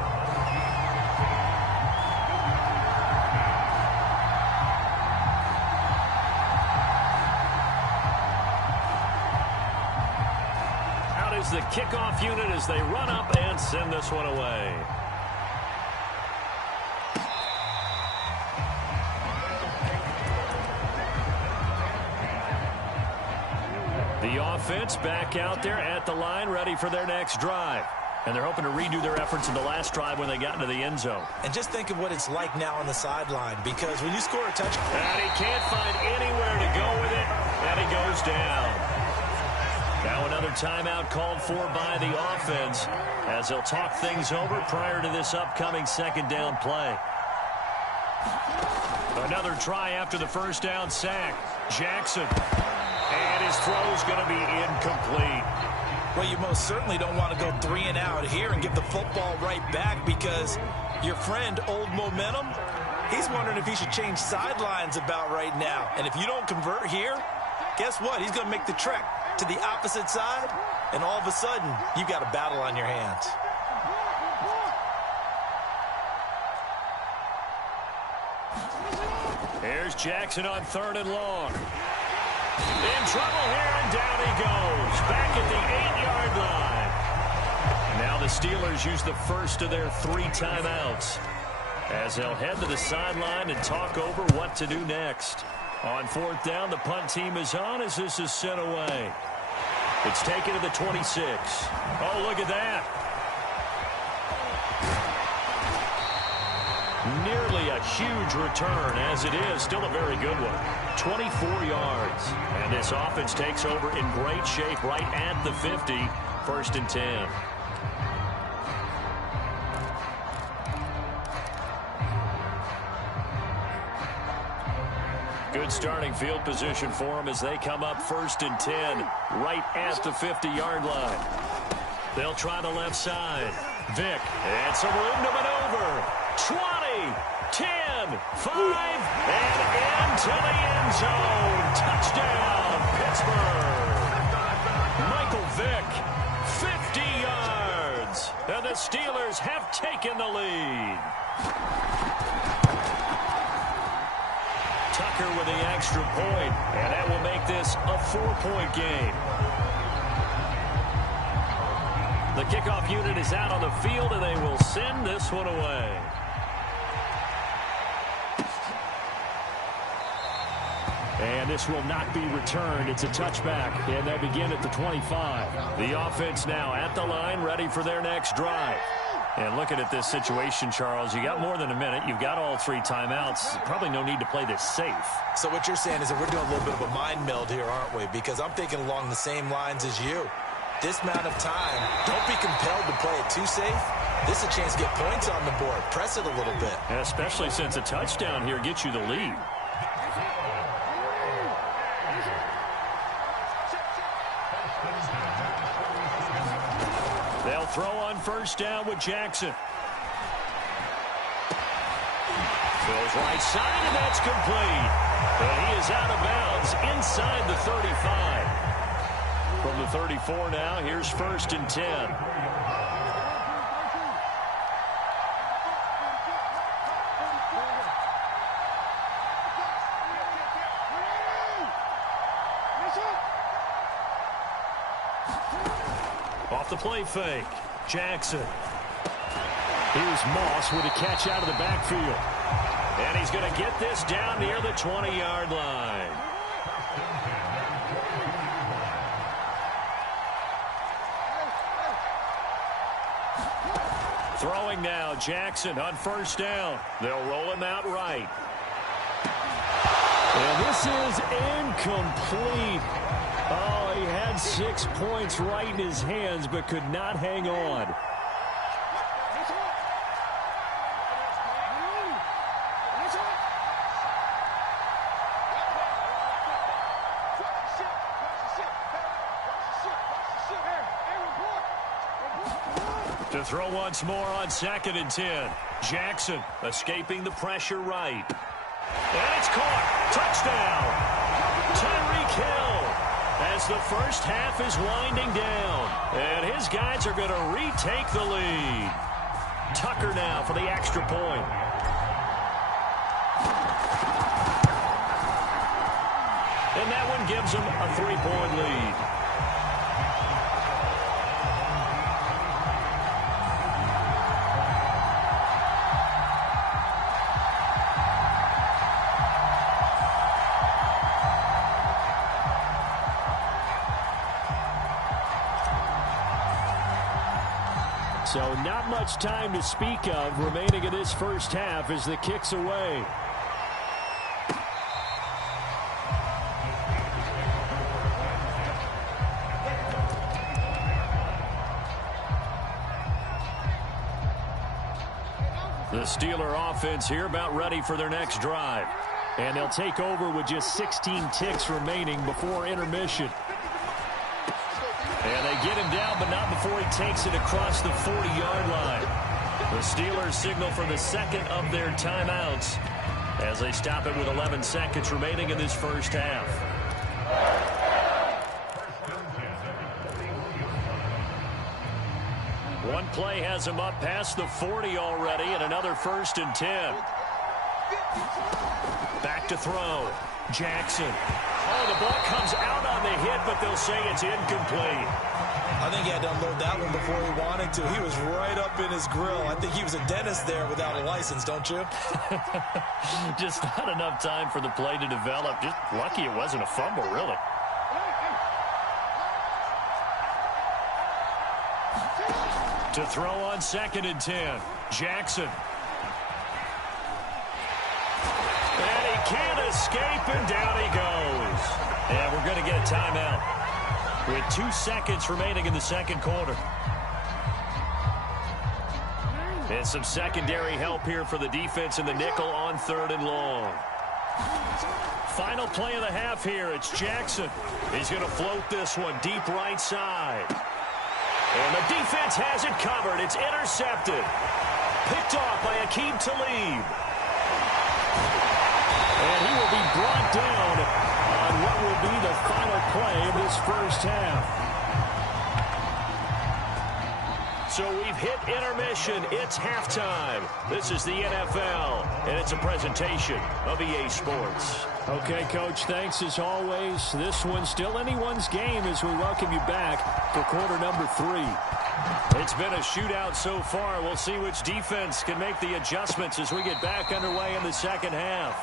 Out is the kickoff unit as they run up and send this one away. The offense back out there at the line, ready for their next drive. And they're hoping to redo their efforts in the last drive when they got into the end zone. And just think of what it's like now on the sideline, because when you score a touchdown, and he can't find anywhere to go with it, and he goes down. Now another timeout called for by the offense as they'll talk things over prior to this upcoming 2nd down play. Another try after the 1st down sack. Jackson. And his throw's going to be incomplete. Well, you most certainly don't want to go 3 and out here and give the football right back, because your friend, Old Momentum, he's wondering if he should change sidelines about right now. And if you don't convert here, guess what? He's going to make the trek to the opposite side, and all of a sudden, you've got a battle on your hands. Here's Jackson on 3rd and long. In trouble here, and down he goes. Back at the 8-yard line. Now the Steelers use the first of their 3 timeouts as they'll head to the sideline and talk over what to do next. On 4th down, the punt team is on as this is sent away. It's taken to the 26. Oh, look at that. Nearly a huge return, as it is still a very good one. 24 yards. And this offense takes over in great shape right at the 50. 1st and 10. Good starting field position for them as they come up 1st and 10 right at the 50-yard line. They'll try the left side. Vick, and some room to maneuver. 20, 10, 5, and into the end zone. Touchdown, Pittsburgh. back. 50 yards. And the Steelers have taken the lead. Tucker with the extra point, and that will make this a 4-point game. The kickoff unit is out on the field, and they will send this one away. And this will not be returned. It's a touchback, and they'll begin at the 25. The offense now at the line, ready for their next drive. And looking at this situation, Charles, you got more than a minute. You've got all 3 timeouts. Probably no need to play this safe. So what you're saying is that we're doing a little bit of a mind meld here, aren't we? Because I'm thinking along the same lines as you. This amount of time, don't be compelled to play it too safe. This is a chance to get points on the board. Press it a little bit. And especially since a touchdown here gets you the lead. They'll throw on first down with Jackson. Goes right side, and that's complete. And he is out of bounds inside the 35. From the 34 now, here's 1st and 10. Off the play fake. Jackson. Here's Moss with a catch out of the backfield. And he's going to get this down near the 20-yard line. Throwing now, Jackson on first down. They'll roll him out right. And this is incomplete. Oh, he had 6 points right in his hands, but could not hang on. To throw once more on 2nd and 10. Jackson escaping the pressure right. And it's caught. Touchdown. Tyreek Hill as the first half is winding down. And his guys are going to retake the lead. Tucker now for the extra point. And that one gives them a 3-point lead. So not much time to speak of remaining in this first half as the kick's away. The Steeler offense here about ready for their next drive. And they'll take over with just 16 ticks remaining before intermission. And they get him down, but not before he takes it across the 40-yard line. The Steelers signal for the second of their timeouts as they stop it with 11 seconds remaining in this first half. One play has him up past the 40 already, and another 1st and 10. Back to throw. Jackson. Oh, the ball comes out on the hit, but they'll say it's incomplete. I think he had to unload that one before he wanted to. He was right up in his grill. I think he was a dentist there without a license, don't you? Just not enough time for the play to develop. Just lucky it wasn't a fumble, really. To throw on 2nd and 10. Jackson. And he can't escape, and down he goes. And we're going to get a timeout with 2 seconds remaining in the second quarter. And some secondary help here for the defense in the nickel on 3rd and long. Final play of the half here. It's Jackson. He's going to float this one deep right side. And the defense has it covered. It's intercepted. Picked off by Aqib Talib. And he will be brought down on what will be the final play of this first half. So we've hit intermission. It's halftime. This is the NFL, and it's a presentation of EA Sports. Okay, Coach, thanks as always. This one's still anyone's game as we welcome you back for quarter number 3. It's been a shootout so far. We'll see which defense can make the adjustments as we get back underway in the second half.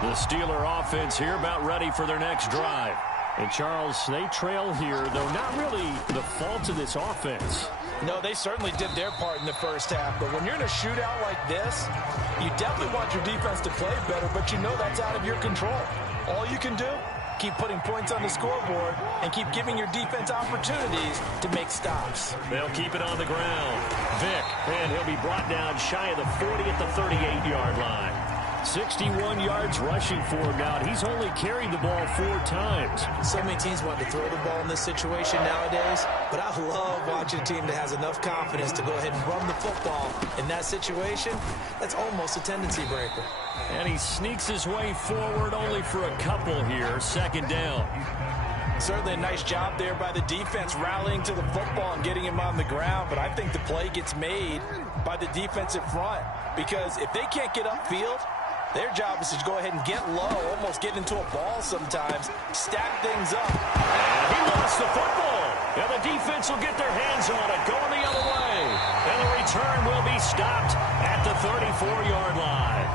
The Steeler offense here about ready for their next drive. And, Charles, they trail here, though not really the fault of this offense. No, they certainly did their part in the first half. But when you're in a shootout like this, you definitely want your defense to play better, but you know that's out of your control. All you can do, keep putting points on the scoreboard and keep giving your defense opportunities to make stops. They'll keep it on the ground. Vic, and he'll be brought down shy of the 40 at the 38-yard line. 61 yards rushing for him now. He's only carried the ball 4 times. So many teams want to throw the ball in this situation nowadays, but I love watching a team that has enough confidence to go ahead and run the football. In that situation, that's almost a tendency breaker. And he sneaks his way forward only for a couple here. Second down. Certainly a nice job there by the defense rallying to the football and getting him on the ground, but I think the play gets made by the defensive front because if they can't get upfield, their job is to go ahead and get low, almost get into a ball sometimes, stack things up. And he lost the football. And the defense will get their hands on it, going the other way. And the return will be stopped at the 34-yard line.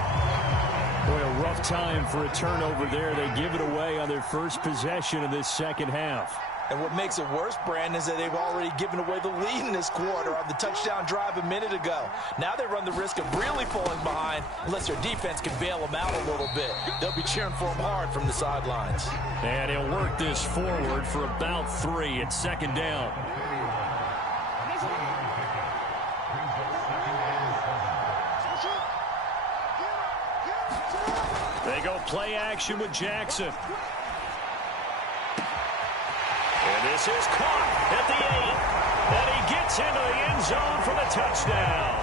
Boy, a rough time for a turnover there. They give it away on their first possession of this second half. And what makes it worse, Brandon, is that they've already given away the lead in this quarter on the touchdown drive a minute ago. Now they run the risk of really falling behind unless their defense can bail them out a little bit. They'll be cheering for them hard from the sidelines. And he'll work this forward for about 3 at second down. They go play action with Jackson. And this is caught at the 8. And he gets into the end zone for the touchdown.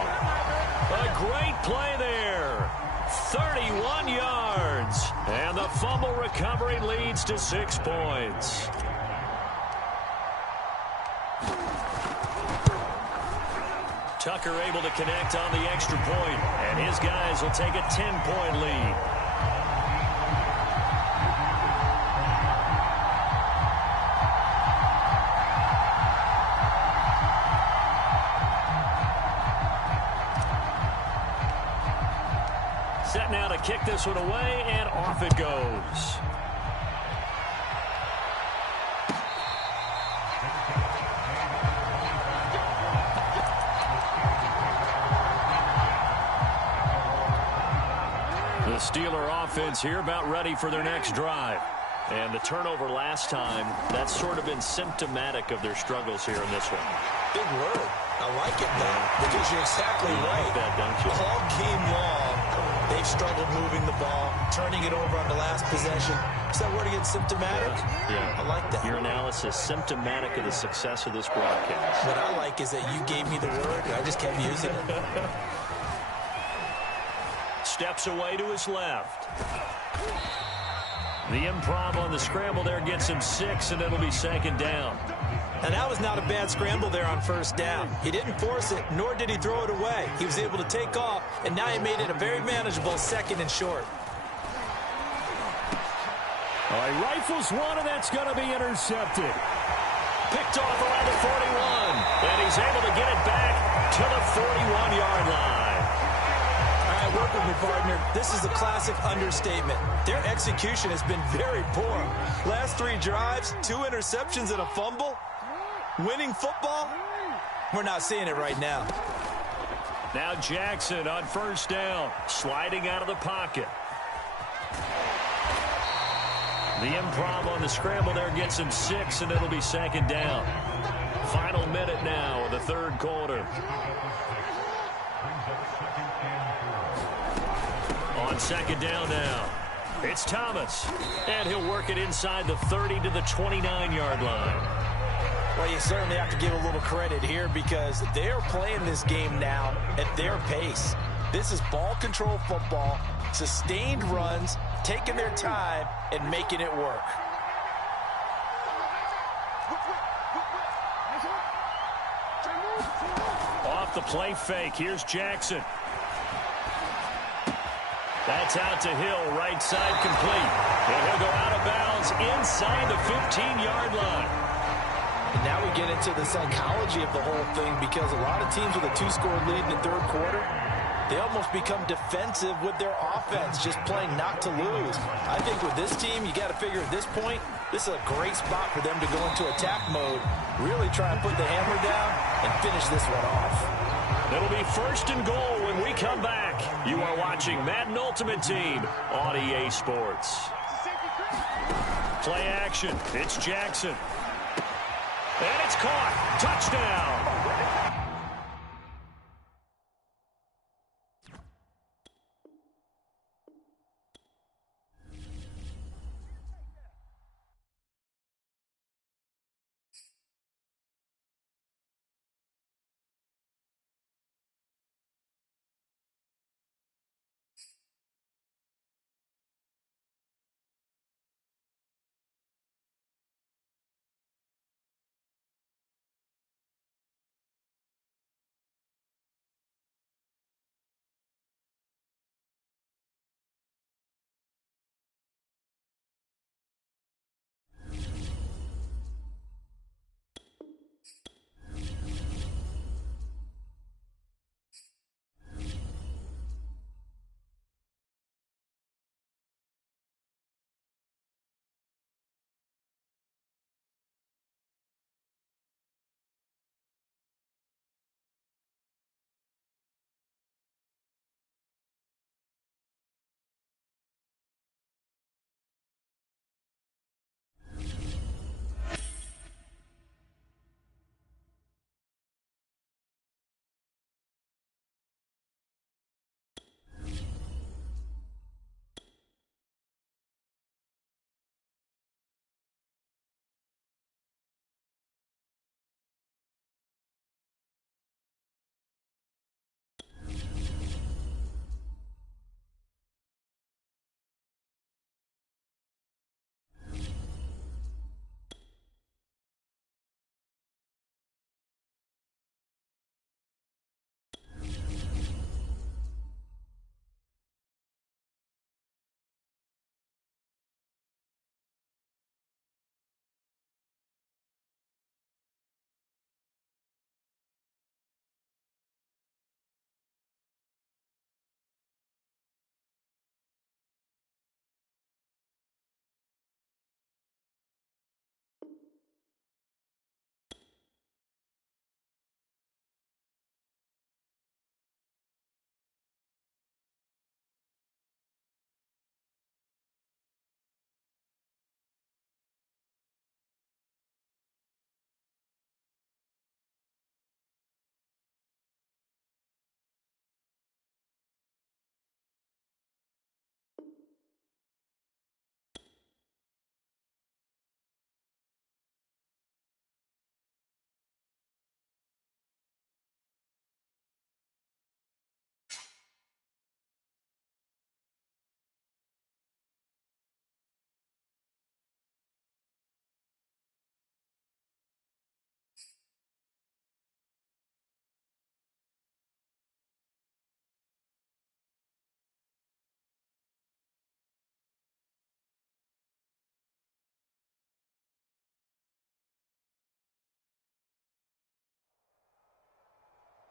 A great play there. 31 yards. And the fumble recovery leads to 6 points. Tucker able to connect on the extra point. And his guys will take a 10-point lead. Set now to kick this one away, and off it goes. The Steeler offense here about ready for their next drive. And the turnover last time, that's sort of been symptomatic of their struggles here in this one. Big word. I like it, though, because you're exactly right. Like that, don't you? All game long, they've struggled moving the ball, turning it over on the last possession. Is that word again, symptomatic? Yeah. I like that. Your analysis, symptomatic of the success of this broadcast. What I like is that you gave me the word, and I just kept using it. Steps away to his left. The improv on the scramble there gets him 6, and it'll be second down. And that was not a bad scramble there on first down. He didn't force it, nor did he throw it away. He was able to take off, and now he made it a very manageable second and short. All right, rifles one, and that's going to be intercepted. Picked off around the 41, and he's able to get it back to the 41-yard line. All right, work with me, partner. This is a classic understatement. Their execution has been very poor. Last 3 drives, 2 interceptions and a fumble. Winning football? We're not seeing it right now. Now Jackson on first down, sliding out of the pocket. The improv on the scramble there gets him 6, and it'll be second down. Final minute now of the third quarter. On second down now, it's Thomas. And he'll work it inside the 30 to the 29-yard line. Well, you certainly have to give a little credit here because they're playing this game now at their pace. This is ball control football, sustained runs, taking their time, and making it work. Off the play fake, here's Jackson. That's out to Hill, right side complete. And he'll go out of bounds inside the 15-yard line. And now we get into the psychology of the whole thing, because a lot of teams with a 2-score lead in the third quarter, they almost become defensive with their offense, just playing not to lose. I think with this team, you got to figure at this point, this is a great spot for them to go into attack mode, really try and put the hammer down and finish this one off. It'll be 1st and goal when we come back. You are watching Madden Ultimate Team on EA Sports. Play action. It's Jackson. And it's caught. Touchdown.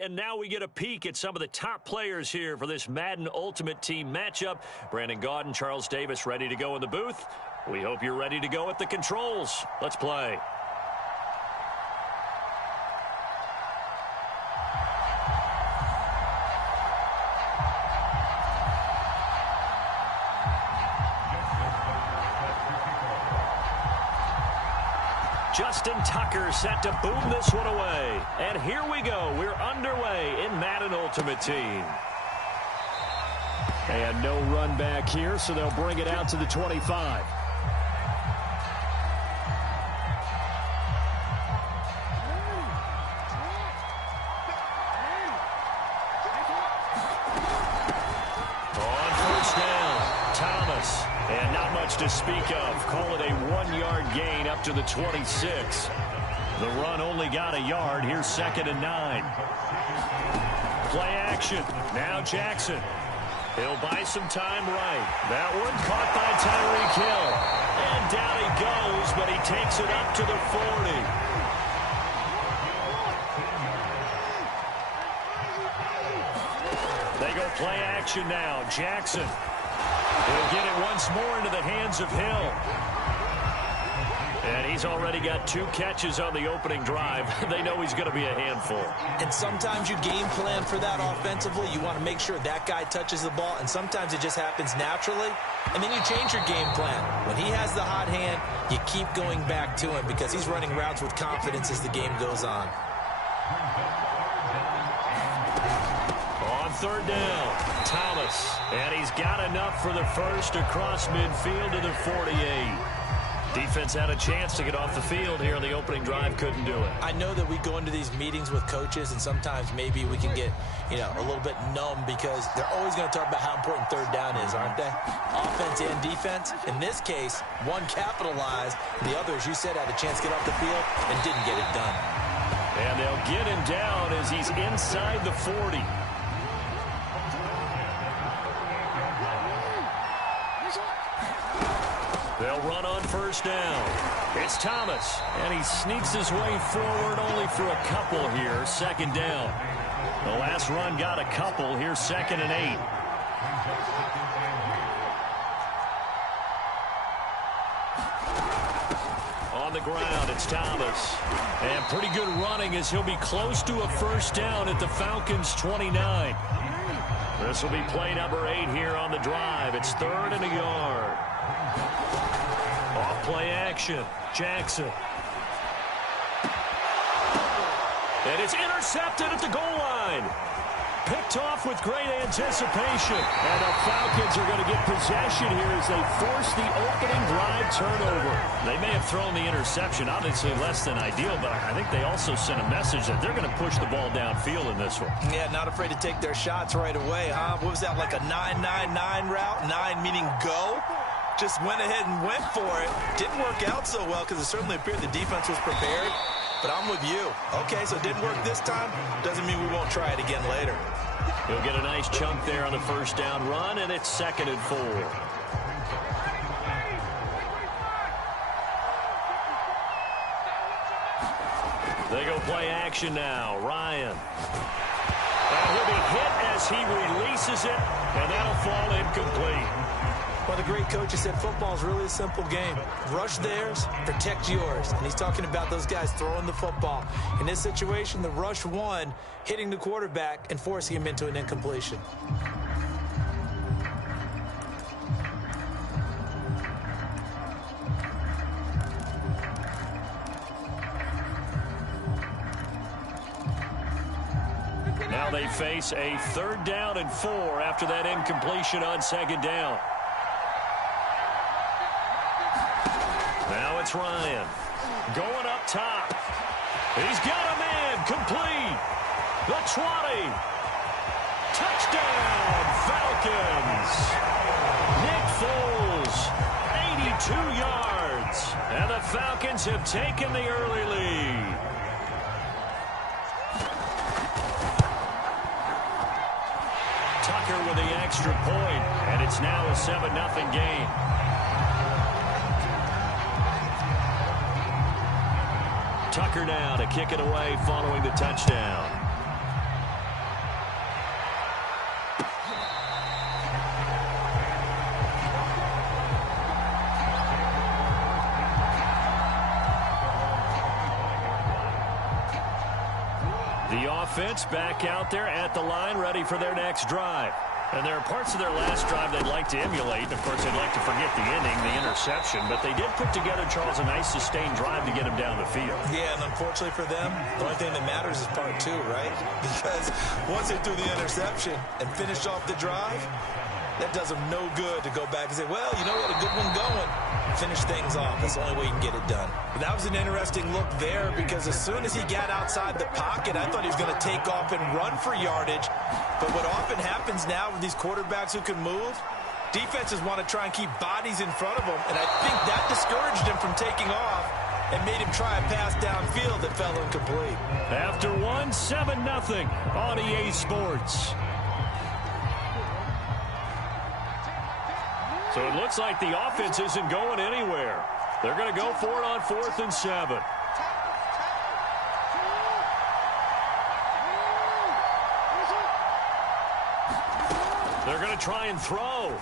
And now we get a peek at some of the top players here for this Madden Ultimate Team matchup. Brandon Gaudin, Charles Davis ready to go in the booth. We hope you're ready to go at the controls. Let's play. Justin Tucker set to boom this one away. And here we go. We're underway in Madden Ultimate Team. And no run back here, so they'll bring it out to the 25. On first down, Thomas. And not much to speak of. Call it a 1-yard gain up to the 26. The run only got a yard. Here's 2nd and 9. Play action. Now Jackson. He'll buy some time right. That one caught by Tyreek Hill. And down he goes, but he takes it up to the 40. They go play action now. Jackson. He'll get it once more into the hands of Hill. And he's already got 2 catches on the opening drive. They know he's going to be a handful. And sometimes you game plan for that offensively. You want to make sure that guy touches the ball, and sometimes it just happens naturally. And then you change your game plan. When he has the hot hand, you keep going back to him because he's running routes with confidence as the game goes on. On 3rd down, Thomas. And he's got enough for the first across midfield to the 48. Defense had a chance to get off the field here in the opening drive, couldn't do it. I know that we go into these meetings with coaches, and sometimes maybe we can get, a little bit numb because they're always going to talk about how important 3rd down is, aren't they? Offense and defense. In this case, one capitalized, the other, as you said, had a chance to get off the field and didn't get it done. And they'll get him down as he's inside the 40. They'll run on 1st down. It's Thomas, and he sneaks his way forward only for a couple here. 2nd down. The last run got a couple. Here's 2nd and 8. On the ground, it's Thomas. And pretty good running as he'll be close to a 1st down at the Falcons' 29. This will be play number 8 here on the drive. It's 3rd and a yard. Off play action. Jackson. And it's intercepted at the goal line. Picked off with great anticipation. And the Falcons are going to get possession here as they force the opening drive turnover. They may have thrown the interception, obviously less than ideal, but I think they also sent a message that they're going to push the ball downfield in this one. Yeah, not afraid to take their shots right away, huh? What was that, like a 9-9-9 route? 9 meaning go? Just went ahead and went for it. Didn't work out so well because it certainly appeared the defense was prepared. But I'm with you. Okay, so it didn't work this time. Doesn't mean we won't try it again later. He'll get a nice chunk there on the 1st down run, and it's 2nd and 4. They go play action now. Ryan. And he'll be hit as he releases it, and that'll fall incomplete. Well, the great coach has said football is really a simple game. Rush theirs, protect yours. And he's talking about those guys throwing the football. In this situation, the rush won, hitting the quarterback and forcing him into an incompletion. Now they face a 3rd down and 4 after that incompletion on 2nd down. Now it's Ryan. Going up top. He's got a man. Complete. The 20. Touchdown, Falcons. Nick Foles, 82 yards. And the Falcons have taken the early lead. Tucker with the extra point, and it's now a 7-0 game. Tucker now to kick it away following the touchdown. The offense back out there at the line, ready for their next drive. And there are parts of their last drive they'd like to emulate. Of course, they'd like to forget the ending, the interception. But they did put together, Charles, a nice sustained drive to get him down the field. Yeah, and unfortunately for them, the only thing that matters is part 2, right? Because once they threw the interception and finished off the drive, that does them no good to go back and say, well, you know what, a good one going. Finish things off. That's the only way you can get it done. But that was an interesting look there because as soon as he got outside the pocket, I thought he was going to take off and run for yardage. But what often happens now with these quarterbacks who can move, defenses want to try and keep bodies in front of them, and I think that discouraged him from taking off. and made him try a pass downfield that fell incomplete. After one, 7-0 on EA Sports. So it looks like the offense isn't going anywhere. They're going to go for it on 4th and 7. They're going to try and throw.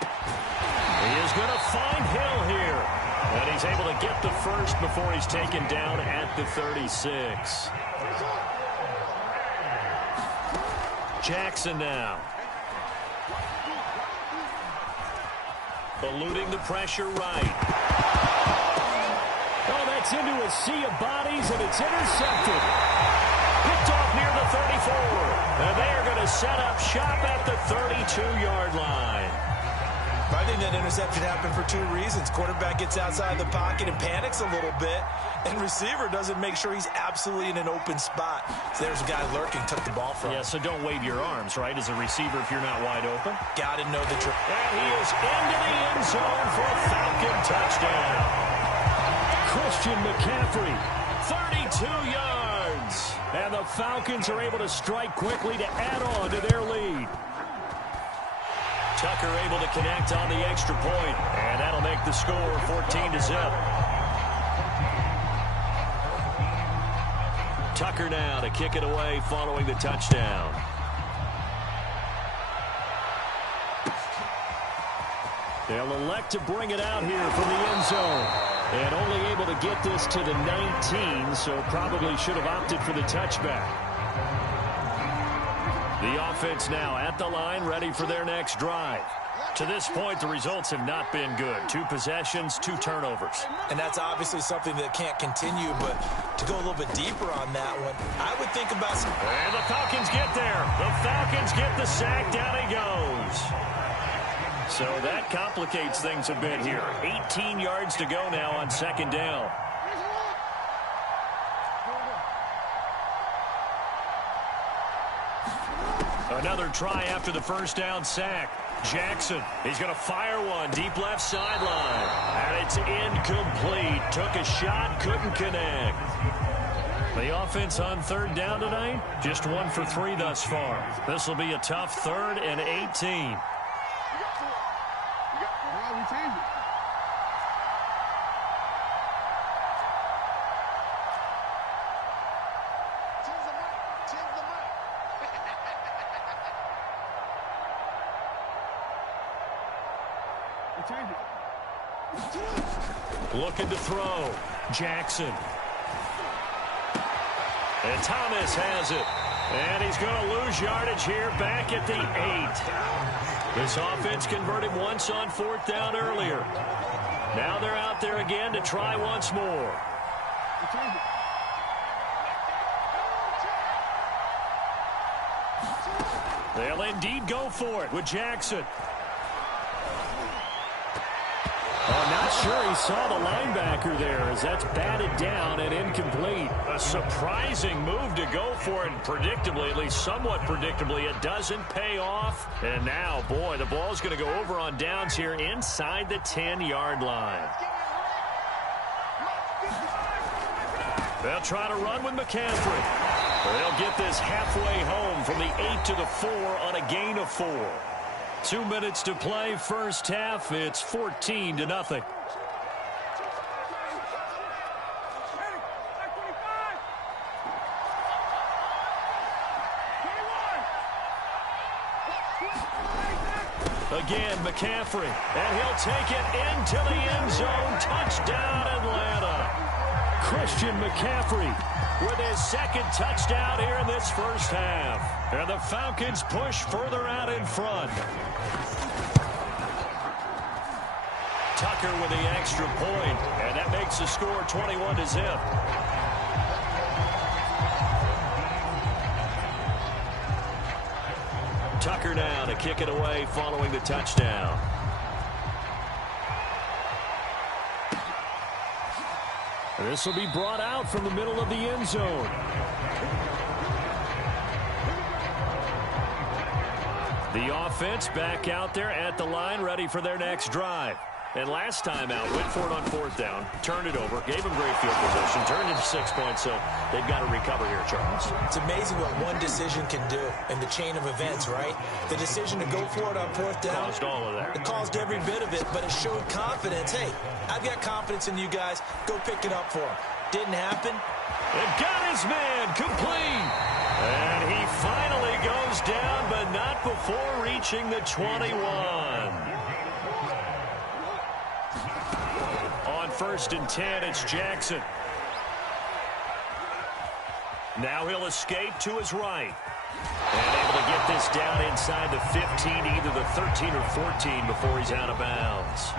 He is going to find Hill here. And he's able to get the first before he's taken down at the 36. Jackson now. Eluding the pressure right. Oh, that's into a sea of bodies, and it's intercepted. Picked off near the 34. And they are going to set up shop at the 32-yard line. I think that interception happened for two reasons. Quarterback gets outside the pocket and panics a little bit, and receiver doesn't make sure he's absolutely in an open spot. So there's a guy lurking, took the ball from him. Yeah, so don't wave your arms, right, as a receiver if you're not wide open. Got to know the trick. And he is into the end zone for a Falcon touchdown. Christian McCaffrey, 32 yards. and the Falcons are able to strike quickly to add on to their lead. Tucker able to connect on the extra point, and that'll make the score 14-0. Tucker now to kick it away following the touchdown. They'll elect to bring it out here from the end zone. And only able to get this to the 19, so probably should have opted for the touchback. The offense now at the line, ready for their next drive. To this point, the results have not been good. 2 possessions, 2 turnovers. And that's obviously something that can't continue, but to go a little bit deeper on that one, I would think about some... And the Falcons get there. The Falcons get the sack. Down he goes. So that complicates things a bit here. 18 yards to go now on second down. Another try after the first down sack. Jackson, he's going to fire one deep left sideline. And it's incomplete. Took a shot, couldn't connect. The offense on third down tonight, just 1 for 3 thus far. This will be a tough 3rd and 18. Looking to throw. Jackson. And Thomas has it. And he's going to lose yardage here back at the 8. This offense converted once on 4th down earlier. Now they're out there again to try once more. They'll indeed go for it with Jackson. I'm not sure he saw the linebacker there as that's batted down and incomplete. A surprising move to go for it, and predictably, at least somewhat predictably, it doesn't pay off. And now, boy, the ball's going to go over on downs here inside the 10-yard line. They'll try to run with McCaffrey. They'll get this halfway home from the 8 to the 4 on a gain of 4. 2 minutes to play, first half. It's 14-0. Again, McCaffrey, and he'll take it into the end zone. Touchdown, Atlanta. Christian McCaffrey with his 2nd touchdown here in this first half. And the Falcons push further out in front. Tucker with the extra point, and that makes the score 21-0. Tucker now to kick it away following the touchdown. This will be brought out from the middle of the end zone. The offense back out there at the line, ready for their next drive. And last time out, went for it on fourth down, turned it over, gave him great field position, turned into 6 points, so they've got to recover here, Charles. It's amazing what one decision can do in the chain of events, right? The decision to go for it on fourth down. Caused all of that. It caused every bit of it, but it showed confidence. Hey, I've got confidence in you guys. Go pick it up for him. Didn't happen. And got his man complete. And he finally goes down, but not before reaching the 21. On 1st and 10, it's Jackson. Now he'll escape to his right. And able to get this down inside the 15, either the 13 or 14 before he's out of bounds.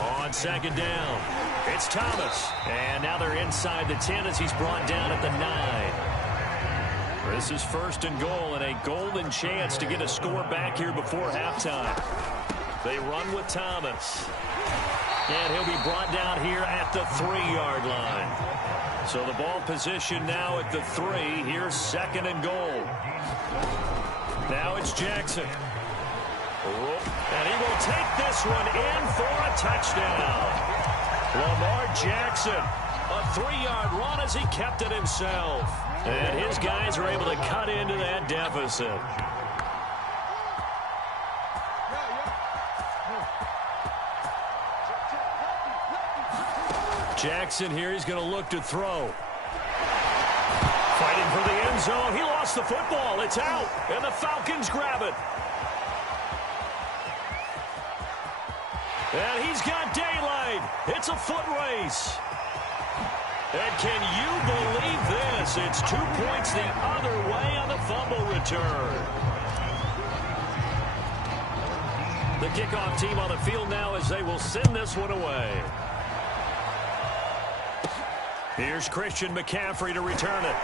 On 2nd down, it's Thomas. And now they're inside the 10 as he's brought down at the 9. This is 1st and goal and a golden chance to get a score back here before halftime. They run with Thomas. And he'll be brought down here at the 3-yard line. So the ball position now at the 3. Here's 2nd and goal. Now it's Jackson. And he will take this one in for a touchdown. Lamar Jackson, a 3-yard run as he kept it himself. And his guys are able to cut into that deficit. Jackson here, he's going to look to throw. Fighting for the end zone. He lost the football. It's out. And the Falcons grab it. And he's got daylight. It's a foot race. And can you believe this? It's 2 points the other way on the fumble return. The kickoff team on the field now as they will send this one away. Here's Christian McCaffrey to return it.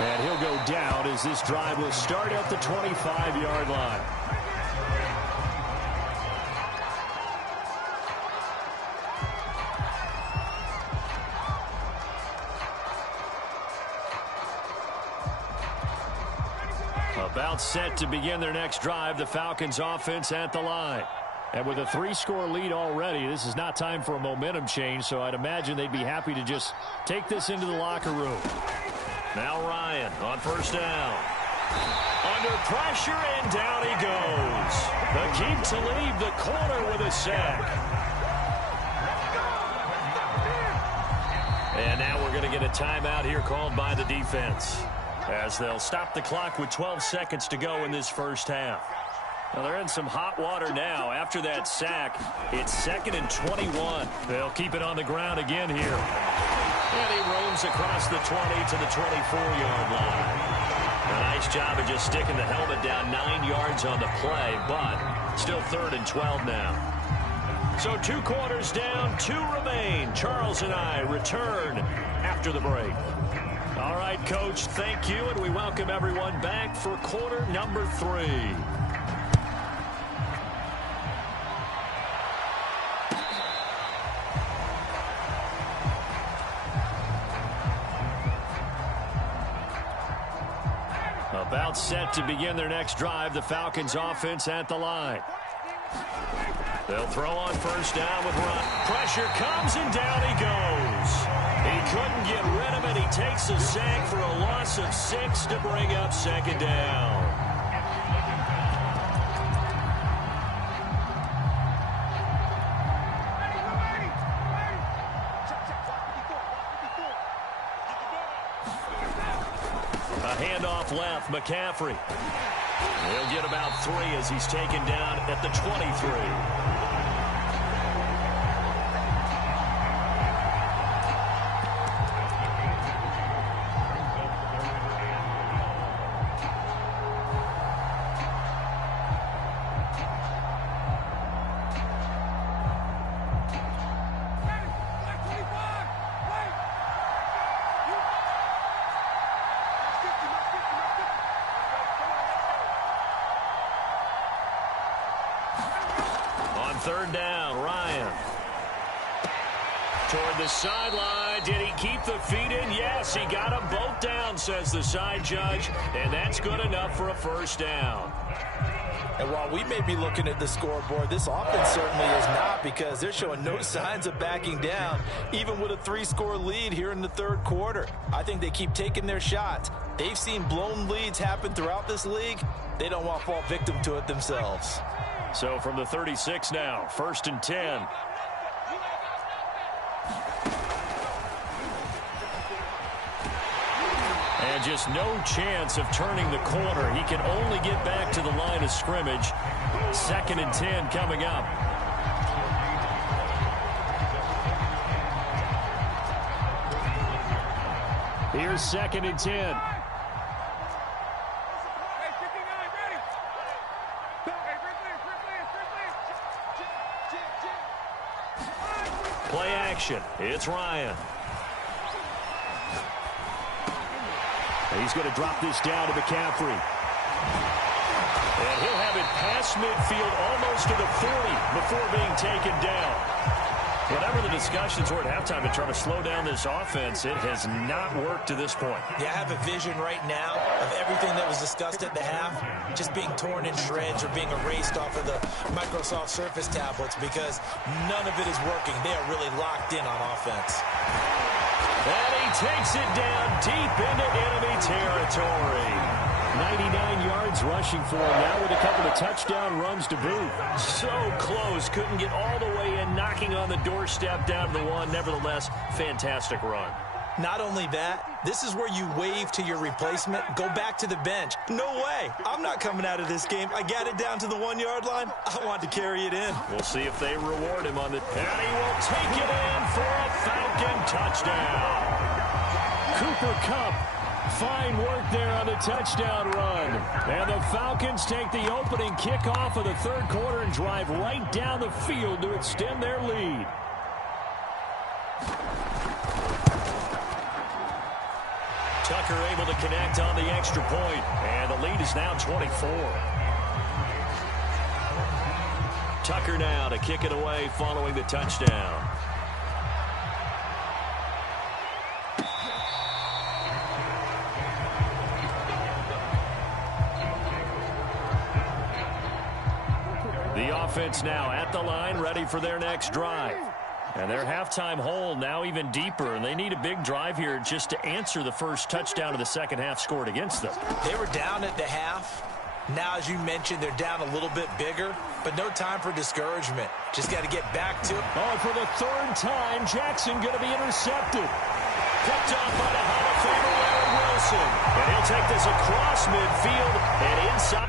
And he'll go down as this drive will start at the 25-yard line. About set to begin their next drive, the Falcons offense at the line. And with a 3-score lead already, this is not time for a momentum change, so I'd imagine they'd be happy to just take this into the locker room. Now Ryan on 1st down. Under pressure, and down he goes. Aqib Talib, the corner, with a sack. And now we're going to get a timeout here called by the defense, as they'll stop the clock with 12 seconds to go in this first half. Well, they're in some hot water now. After that sack, it's 2nd and 21. They'll keep it on the ground again here. And he roams across the 20 to the 24-yard line. A nice job of just sticking the helmet down 9 yards on the play, but still 3rd and 12 now. So 2 quarters down, 2 remain. Charles and I return after the break. All right, Coach, thank you, and we welcome everyone back for quarter number 3. About set to begin their next drive, the Falcons offense at the line. They'll throw on 1st down with Ryan. Pressure comes, and down he goes. He couldn't get rid of it. He takes a sack for a loss of 6 to bring up 2nd down. A handoff left, McCaffrey. He'll get about 3 as he's taken down at the 23. On 3rd down, Ryan. toward the sideline. Did he keep the feet in? Yes, he got them both down, says the side judge. And that's good enough for a first down. And while we may be looking at the scoreboard, this offense certainly is not, because they're showing no signs of backing down, even with a 3-score lead here in the third quarter. I think they keep taking their shots. They've seen blown leads happen throughout this league. They don't want to fall victim to it themselves. So from the 36 now, 1st and 10. And just no chance of turning the corner. He can only get back to the line of scrimmage. 2nd and 10 coming up. Here's 2nd and 10. Play action. It's Ryan. He's going to drop this down to McCaffrey. And he'll have it past midfield almost to the 40 before being taken down. Whatever the discussions were at halftime to try to slow down this offense, it has not worked to this point. Yeah, I have a vision right now of everything that was discussed at the half just being torn in shreds or being erased off of the Microsoft Surface tablets, because none of it is working. They are really locked in on offense. And he takes it down deep into enemy territory. 99 yards rushing for him now with a couple of touchdown runs to boot. So close. Couldn't get all the way in, knocking on the doorstep down to the one. Nevertheless, fantastic run. Not only that, this is where you wave to your replacement, go back to the bench. No way. I'm not coming out of this game. I got it down to the 1-yard line. I want to carry it in. We'll see if they reward him on the... And he will take it in for a Falcon touchdown. Cooper Kupp, fine work there on the touchdown run. And the Falcons take the opening kickoff of the third quarter and drive right down the field to extend their lead. Tucker able to connect on the extra point, and the lead is now 24. Tucker now to kick it away following the touchdown. The offense now at the line, ready for their next drive. And their halftime hole now even deeper, and they need a big drive here just to answer the first touchdown of the second half scored against them. They were down at the half. Now, as you mentioned, they're down a little bit bigger, but no time for discouragement. Just got to get back to it. Oh, for the third time, Jackson going to be intercepted. Picked off by the Hall of Famer Larry Wilson. And he'll take this across midfield and inside.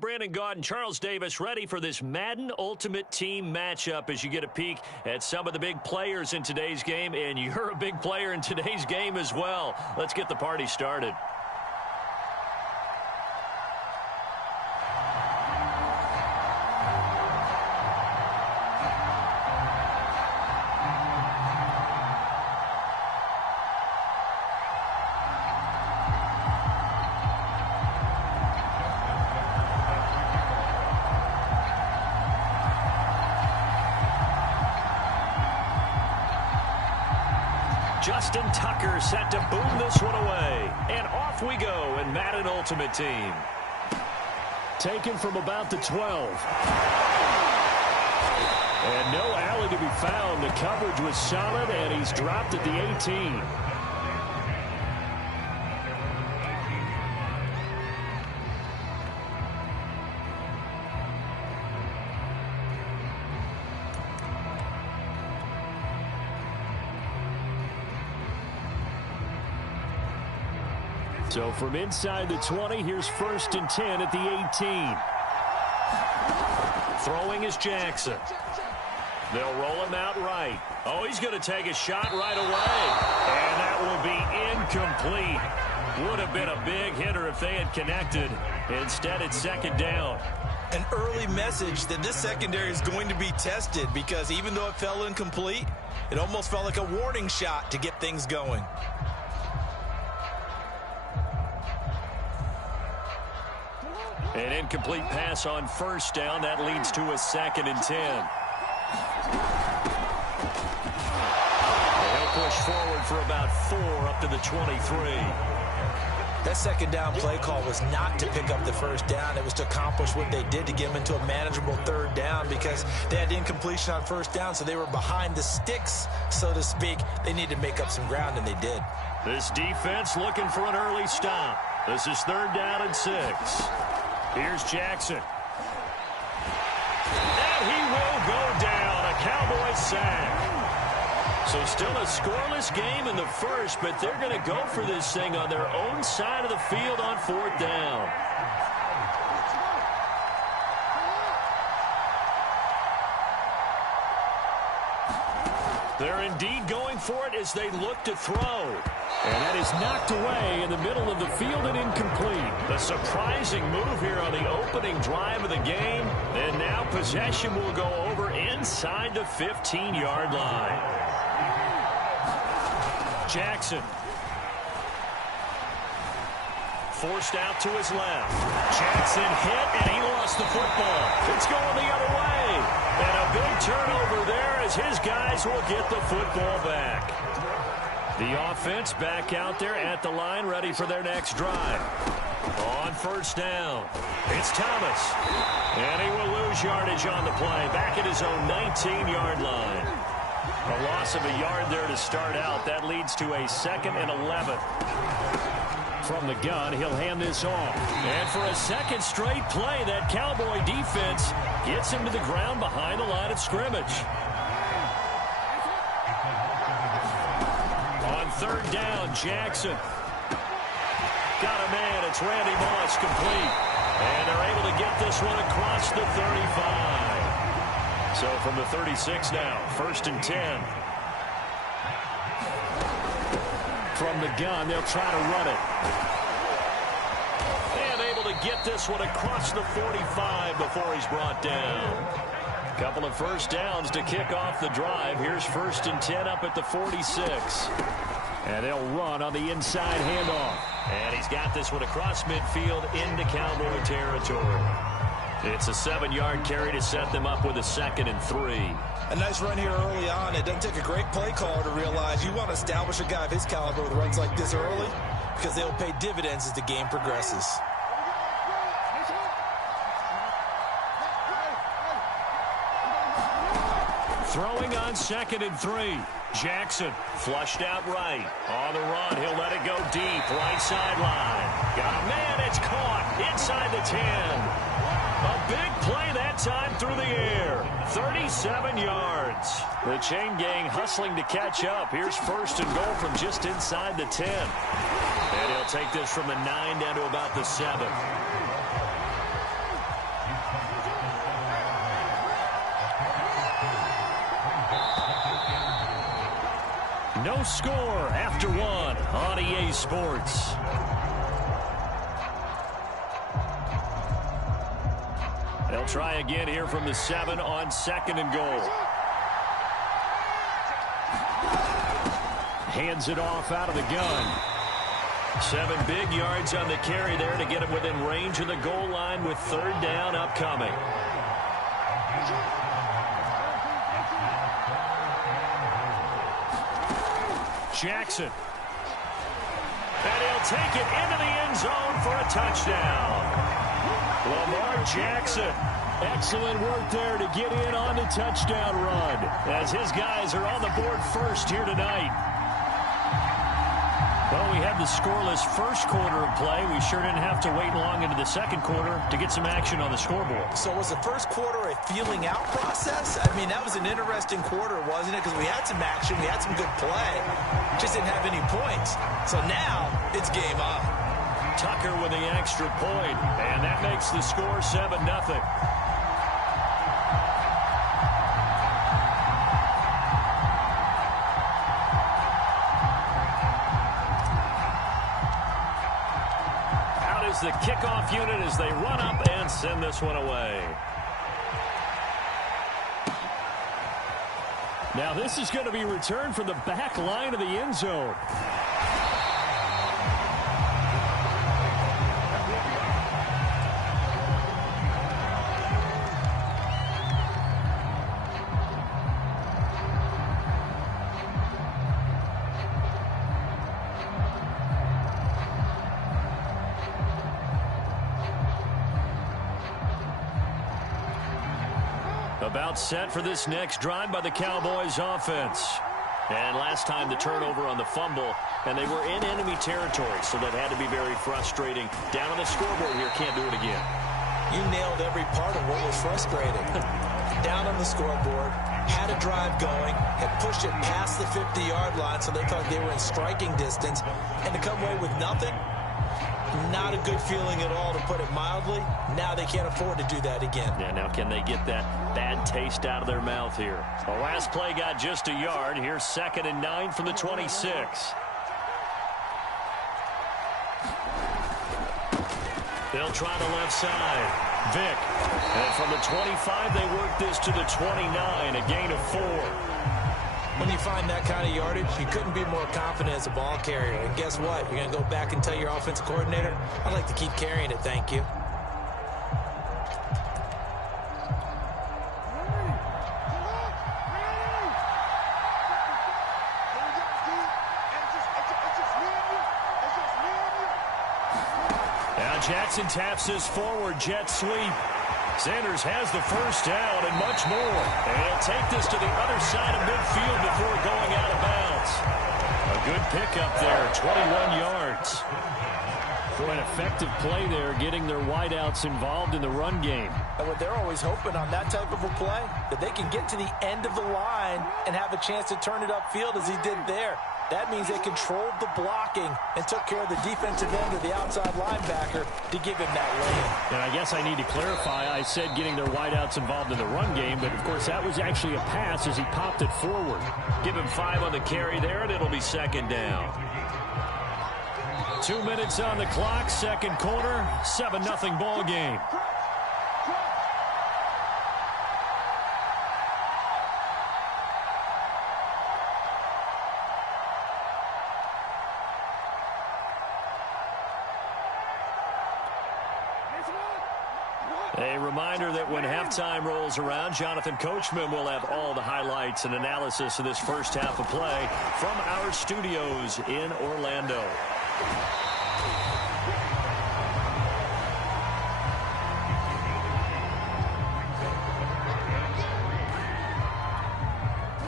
Brandon Gaud and Charles Davis ready for this Madden Ultimate Team matchup as you get a peek at some of the big players in today's game, and you're a big player in today's game as well. Let's get the party started. Justin Tucker set to boom this one away. And off we go in Madden Ultimate Team. Taken from about the 12. And no alley to be found. The coverage was solid, and he's dropped at the 18. So from inside the 20, here's 1st and 10 at the 18. Throwing is Jackson. They'll roll him out right. Oh, he's going to take a shot right away. And that will be incomplete. Would have been a big hitter if they had connected. Instead, it's 2nd down. An early message that this secondary is going to be tested, because even though it fell incomplete, it almost felt like a warning shot to get things going. An incomplete pass on 1st down. That leads to a 2nd and 10. He'll push forward for about 4 up to the 23. That 2nd down play call was not to pick up the 1st down. It was to accomplish what they did, to get them into a manageable 3rd down, because they had incompletion on 1st down, so they were behind the sticks, so to speak. They needed to make up some ground, and they did. This defense looking for an early stop. This is 3rd down and 6. Here's Jackson. And he will go down. A Cowboys sack. So still a scoreless game in the 1st, but they're going to go for this thing on their own side of the field on 4th down. They're indeed going for it as they look to throw. And that is knocked away in the middle of the field and incomplete. The surprising move here on the opening drive of the game. And now possession will go over inside the 15-yard line. Jackson. Forced out to his left. Jackson hit, and he lost the football. It's going the other way. And a big turnover there as his guys will get the football back. The offense back out there at the line, ready for their next drive. On 1st down, it's Thomas. And he will lose yardage on the play, back at his own 19-yard line. A loss of a yard there to start out. That leads to a 2nd and 11. From the gun, he'll hand this off. And for a 2nd straight play, that Cowboy defense gets him to the ground behind the line of scrimmage. On 3rd down, Jackson. Got a man. It's Randy Moss, complete. And they're able to get this one across the 35. So from the 36 now, 1st and 10. From the gun, they'll try to run it. And able to get this one across the 45 before he's brought down. Couple of 1st downs to kick off the drive. Here's 1st and 10 up at the 46. And they'll run on the inside handoff. And he's got this one across midfield into Cowboy territory. It's a 7-yard carry to set them up with a 2nd and 3. A nice run here early on. It doesn't take a great play caller to realize you want to establish a guy of his caliber with runs like this early, because they'll pay dividends as the game progresses. Throwing on 2nd and 3. Jackson flushed out right. On the run, he'll let it go deep. Right sideline. Got a man, it's caught inside the 10. A big play that time through the air. 37 yards. The chain gang hustling to catch up. Here's 1st and goal from just inside the 10. And he'll take this from the 9 down to about the 7. No score after 1 on EA Sports. They'll try again here from the 7 on 2nd and goal. Hands it off out of the gun. 7 big yards on the carry there to get him within range of the goal line with 3rd down upcoming. Jackson. And he'll take it into the end zone for a touchdown. Lamar Jackson. Excellent work there to get in on the touchdown run, as his guys are on the board first here tonight. Well, we had the scoreless first quarter of play. We sure didn't have to wait long into the second quarter to get some action on the scoreboard. So was the first quarter a feeling out process? I mean, that was an interesting quarter, wasn't it? Because we had some action, we had some good play, just didn't have any points. So now it's game on. Tucker with the extra point, and that makes the score 7-0. The kickoff unit as they run up and send this one away. Now this is going to be returned from the back line of the end zone. About set for this next drive by the Cowboys offense. And last time the turnover on the fumble, and they were in enemy territory, so that had to be very frustrating. Down on the scoreboard here, can't do it again. You nailed every part of what was frustrating. Down on the scoreboard, had a drive going, had pushed it past the 50-yard line, so they thought they were in striking distance, and to come away with nothing, not a good feeling at all, to put it mildly. Now they can't afford to do that again. Yeah, now can they get that bad taste out of their mouth here? The last play got just a yard. Here's 2nd and 9 from the 26. They'll try the left side. Vick. And from the 25, they work this to the 29, a gain of 4. When you find that kind of yardage, you couldn't be more confident as a ball carrier. And guess what? You're going to go back and tell your offensive coordinator, I'd like to keep carrying it, thank you. Now Jackson taps this forward jet sweep. Sanders has the first down and much more. And he'll take this to the other side of midfield before going out of bounds. A good pickup there, 21 yards. For an effective play there, getting their wideouts involved in the run game. And what they're always hoping on that type of a play, that they can get to the end of the line and have a chance to turn it upfield as he did there. That means they controlled the blocking and took care of the defensive end of the outside linebacker to give him that lane. And I guess I need to clarify, I said getting their wideouts involved in the run game, but of course that was actually a pass as he popped it forward. Give him 5 on the carry there, and it'll be 2nd down. 2 minutes on the clock, second quarter, 7-0 ball game. A reminder that when halftime rolls around, Jonathan Coachman will have all the highlights and analysis of this first half of play from our studios in Orlando.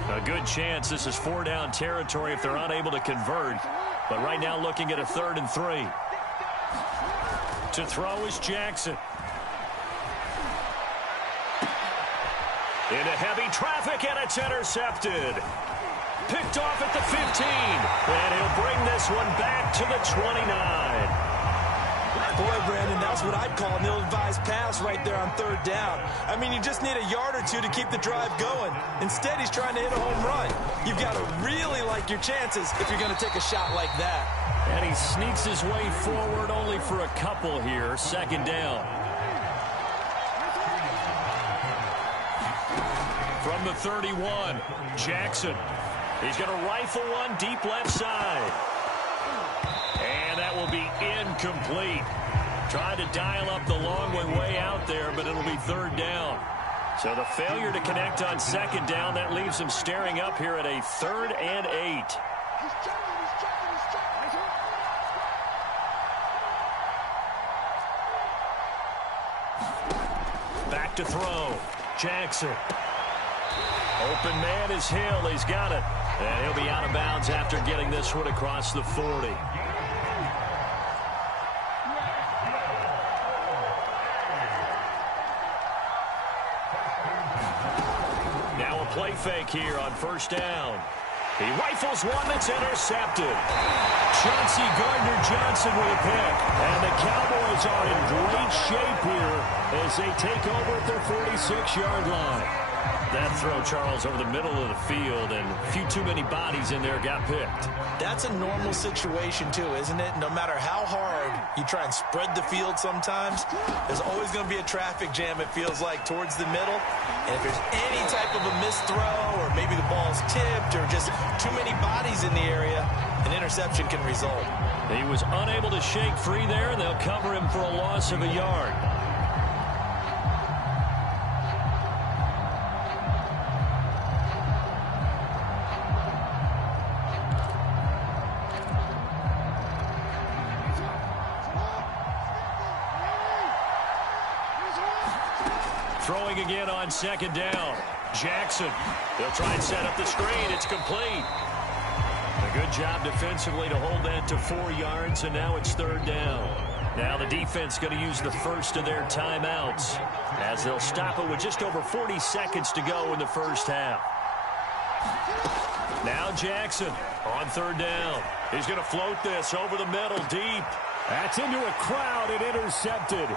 A good chance this is 4-down territory if they're unable to convert. But right now looking at a 3rd and 3. To throw is Jackson. Into heavy traffic, and it's intercepted. Picked off at the 15. And he'll bring this one back to the 29. Boy, Brandon, that's what I'd call an ill-advised pass right there on 3rd down. I mean, you just need a yard or two to keep the drive going. Instead, he's trying to hit a home run. You've got to really like your chances if you're going to take a shot like that. And he sneaks his way forward only for a couple here. 2nd down. From the 31, Jackson. He's going to rifle one deep left side. And that will be incomplete. Tried to dial up the long one way out there, but it'll be 3rd down. So the failure to connect on 2nd down, that leaves him staring up here at a 3rd and 8. Back to throw. Jackson. Open man is Hill. He's got it. And he'll be out of bounds after getting this one across the 40. Now a play fake here on first down. He rifles one that's intercepted. Chauncey Gardner-Johnson with a pick. And the Cowboys are in great shape here as they take over at their 46-yard line. That throw, Charles, over the middle of the field, and a few too many bodies in there got picked. That's a normal situation, too, isn't it? No matter how hard you try and spread the field sometimes, there's always going to be a traffic jam, it feels like, towards the middle. And if there's any type of a missed throw, or maybe the ball's tipped, or just too many bodies in the area, an interception can result. He was unable to shake free there, and they'll cover him for a loss of a yard. Throwing again on second down. Jackson. They'll try and set up the screen. It's complete. A good job defensively to hold that to 4 yards, and now it's third down. Now the defense going to use the first of their timeouts as they'll stop it with just over 40 seconds to go in the first half. Now Jackson on third down. He's going to float this over the middle deep. That's into a crowd and intercepted.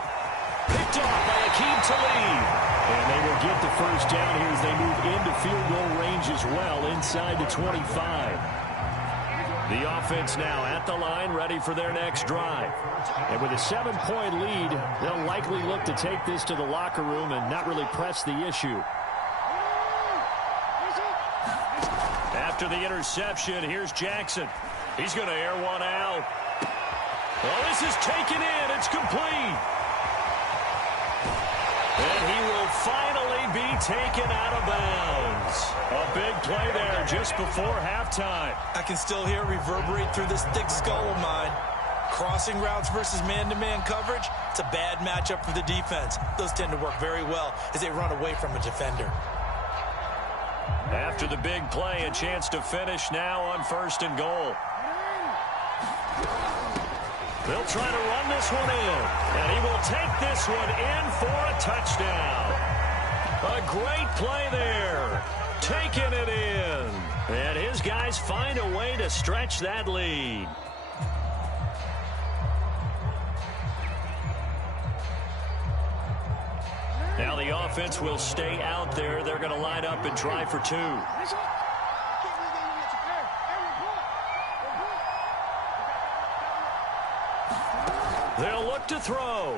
Picked off by Akeem Talib. And they will get the first down here as they move into field goal range as well inside the 25. The offense now at the line, ready for their next drive. And with a 7-point lead, they'll likely look to take this to the locker room and not really press the issue. After the interception, here's Jackson. He's going to air one out. Oh, this is taken in. It's complete. And he will finally be taken out of bounds. A big play there just before halftime. I can still hear it reverberate through this thick skull of mine. Crossing routes versus man-to-man coverage, it's a bad matchup for the defense. Those tend to work very well as they run away from a defender. After the big play, a chance to finish now on first and goal. They'll try to run this one in, and he will take this one in for a touchdown. A great play there, taking it in, and his guys find a way to stretch that lead. Now the offense will stay out there. They're going to line up and try for two. They'll look to throw.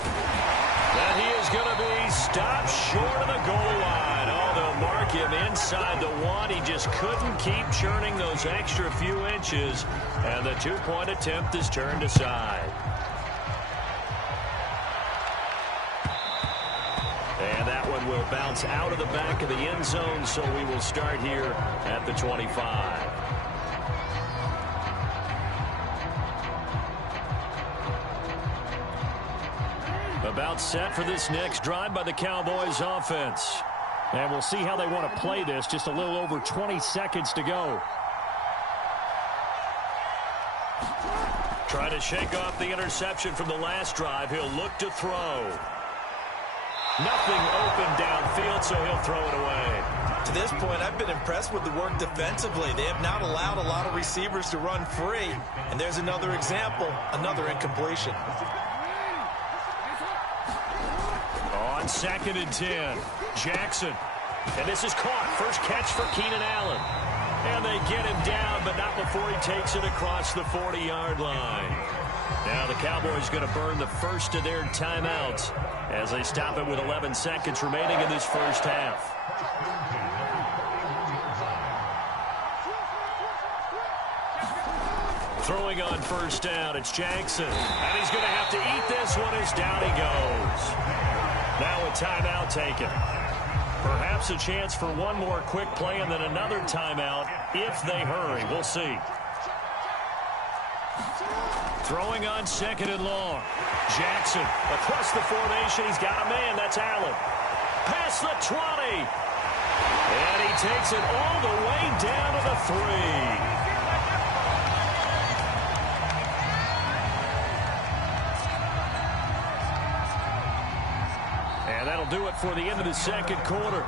And he is going to be stopped short of the goal line. Oh, they'll mark him inside the 1. He just couldn't keep churning those extra few inches. And the two-point attempt is turned aside. And that one will bounce out of the back of the end zone, so we will start here at the 25. About set for this next drive by the Cowboys offense. And we'll see how they want to play this. Just a little over 20 seconds to go. Trying to shake off the interception from the last drive. He'll look to throw. Nothing open downfield, so he'll throw it away. To this point, I've been impressed with the work defensively. They have not allowed a lot of receivers to run free. And there's another example, another incompletion. On 2nd and 10, Jackson. And this is caught. First catch for Keenan Allen. And they get him down, but not before he takes it across the 40-yard line. Now the Cowboys going to burn the first of their timeouts as they stop it with 11 seconds remaining in this first half. Throwing on first down, it's Jackson. And he's going to have to eat this one as down he goes. Now a timeout taken. Perhaps a chance for one more quick play and then another timeout if they hurry. We'll see. Throwing on 2nd and long. Jackson across the formation. He's got a man. That's Allen. Past the 20. And he takes it all the way down to the 3. And that'll do it for the end of the second quarter.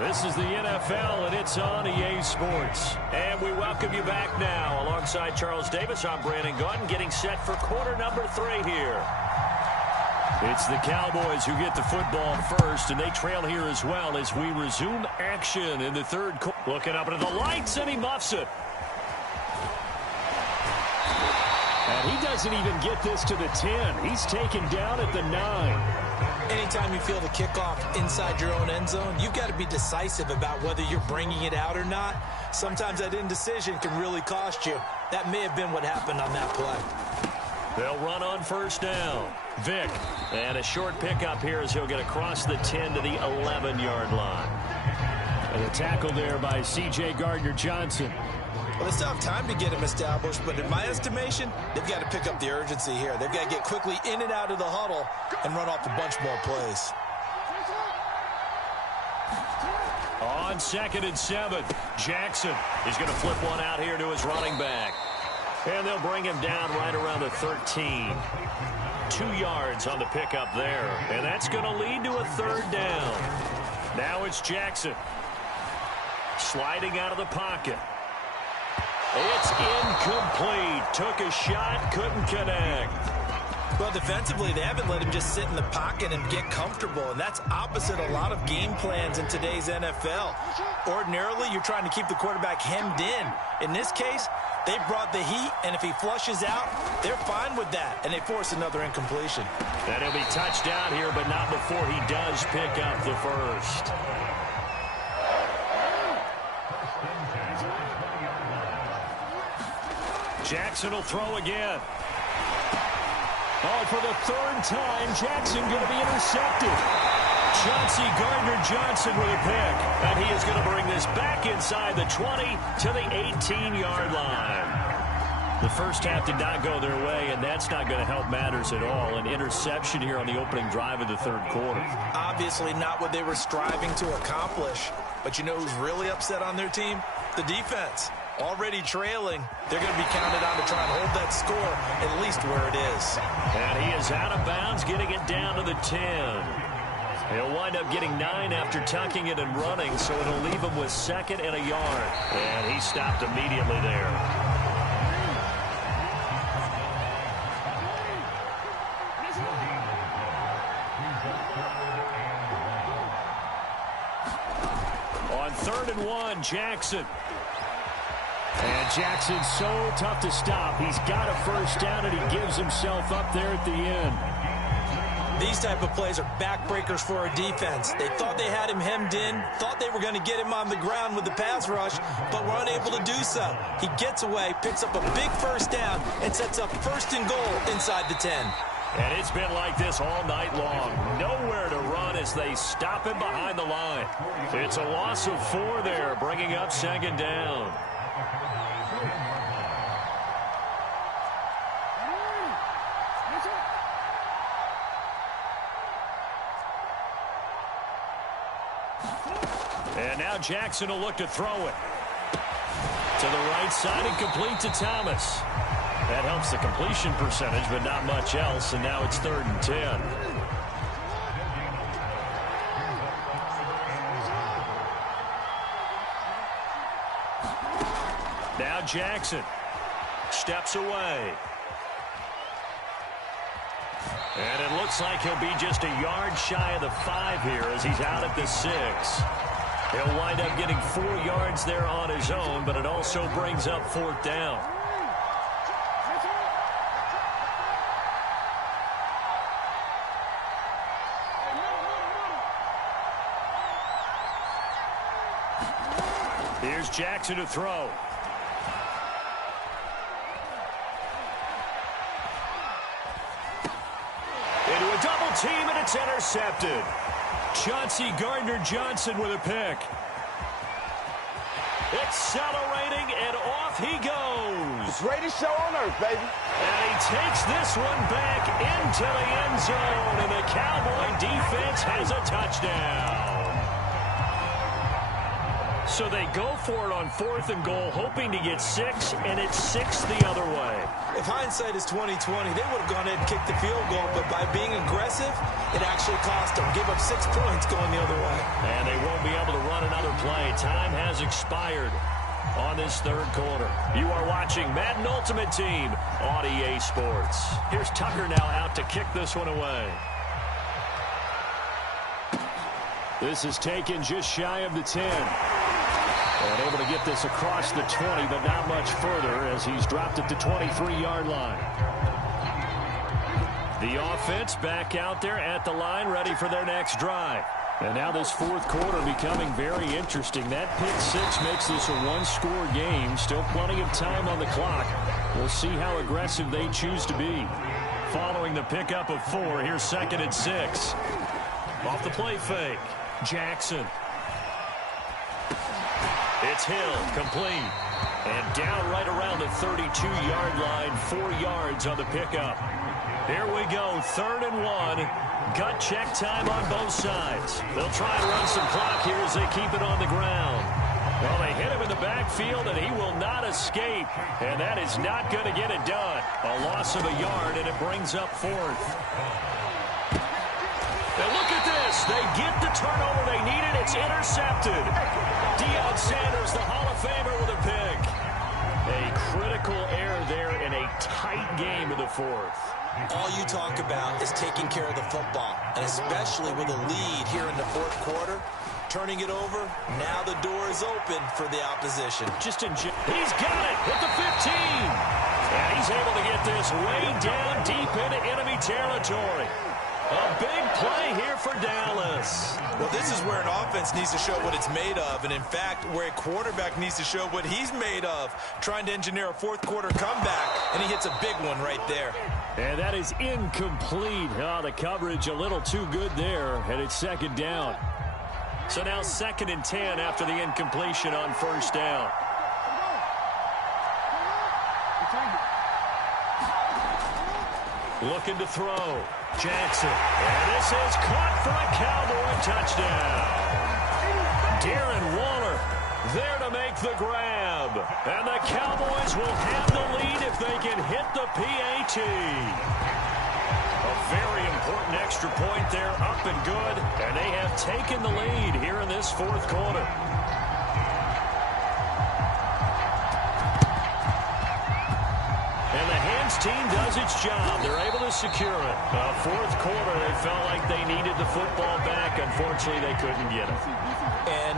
This is the NFL, and it's on EA Sports. And we welcome you back now. Alongside Charles Davis, I'm Brandon Gaudin, getting set for quarter number 3 here. It's the Cowboys who get the football first, and they trail here as well as we resume action in the third quarter. Looking up into the lights, and he muffs it. And he doesn't even get this to the 10. He's taken down at the 9. Anytime you feel the kickoff inside your own end zone, you've got to be decisive about whether you're bringing it out or not. Sometimes that indecision can really cost you. That may have been what happened on that play. They'll run on first down. Vick. And a short pickup here as he'll get across the 10 to the 11-yard line. And a tackle there by C.J. Gardner-Johnson. Well, they still have time to get him established, but in my estimation, they've got to pick up the urgency here. They've got to get quickly in and out of the huddle and run off a bunch more plays. On 2nd and 7, Jackson is going to flip one out here to his running back. And they'll bring him down right around the 13. 2 yards on the pickup there. And that's going to lead to a 3rd down. Now it's Jackson. Sliding out of the pocket. It's incomplete. Took a shot, couldn't connect. Well, defensively, they haven't let him just sit in the pocket and get comfortable, and that's opposite a lot of game plans in today's NFL. Ordinarily, you're trying to keep the quarterback hemmed in. In this case, they brought the heat, and if he flushes out, they're fine with that, and they force another incompletion. And he'll be touched down here, but not before he does pick up the first. Jackson will throw again. Oh, for the 3rd time, Jackson going to be intercepted. Chauncey Gardner-Johnson with a pick. And he is going to bring this back inside the 20 to the 18-yard line. The first half did not go their way, and that's not going to help matters at all. An interception here on the opening drive of the third quarter. Obviously not what they were striving to accomplish. But you know who's really upset on their team? The defense. Already trailing, they're going to be counted on to try and hold that score at least where it is. And he is out of bounds, getting it down to the 10. He'll wind up getting 9 after tucking it and running, so it'll leave him with 2nd and a yard. And he stopped immediately there. On 3rd and 1, Jackson. And Jackson's so tough to stop. He's got a first down, and he gives himself up there at the end. These type of plays are backbreakers for a defense. They thought they had him hemmed in, thought they were going to get him on the ground with the pass rush, but were unable to do so. He gets away, picks up a big first down, and sets up 1st and goal inside the 10. And it's been like this all night long. Nowhere to run as they stop him behind the line. It's a loss of 4 there, bringing up 2nd down. And now Jackson will look to throw it. To the right side and complete to Thomas. That helps the completion percentage, but not much else. And now it's 3rd and 10. Now Jackson steps away. And it looks like he'll be just a yard shy of the 5 here as he's out at the 6. He'll wind up getting 4 yards there on his own, but it also brings up 4th down. Here's Jackson to throw. Into a double team, and it's intercepted. Chauncey Gardner-Johnson with a pick. Accelerating, and off he goes. It's greatest show on earth, baby. And he takes this one back into the end zone, and the Cowboy defense has a touchdown. So they go for it on 4th and goal, hoping to get 6, and it's 6 the other way. If hindsight is 20/20, they would have gone ahead and kicked the field goal, but by being aggressive, it actually cost them. Give up 6 points going the other way. And they won't be able to run another play. Time has expired on this 3rd quarter. You are watching Madden Ultimate Team on EA Sports. Here's Tucker now out to kick this one away. This is taken just shy of the 10. And able to get this across the 20, but not much further as he's dropped it to 23-yard line. The offense back out there at the line, ready for their next drive. And now this 4th quarter becoming very interesting. That pick 6 makes this a 1-score game. Still plenty of time on the clock. We'll see how aggressive they choose to be. Following the pickup of 4, here's 2nd and 6. Off the play fake. Jackson. It's Hill, complete. And down right around the 32-yard line, 4 yards on the pickup. Here we go, 3rd and 1. Gut check time on both sides. They'll try and run some clock here as they keep it on the ground. Well, they hit him in the backfield, and he will not escape. And that is not going to get it done. A loss of a yard, and it brings up 4th. Now look at this. They get the turnover they needed. It's intercepted. Deion Sanders, the Hall of Famer, with a pick. A critical error there in a tight game of the 4th. All you talk about is taking care of the football, and especially with a lead here in the 4th quarter. Turning it over, now the door is open for the opposition. He's got it at the 15. And he's able to get this way down deep into enemy territory. A big play here for Dallas. Well, this is where an offense needs to show what it's made of, and in fact, where a quarterback needs to show what he's made of, trying to engineer a 4th quarter comeback, and he hits a big one right there. And that is incomplete. Oh, the coverage a little too good there, and it's 2nd down. So now 2nd and 10 after the incompletion on 1st down. Looking to throw. Jackson. And this is caught for a Cowboy touchdown. Darren Waller there to make the grab. And the Cowboys will have the lead if they can hit the PAT. A very important extra point there, up and good. And they have taken the lead here in this 4th quarter. And the hands team does its job. They're able to secure it. 4th quarter, they felt like they needed the football back. Unfortunately, they couldn't get it. And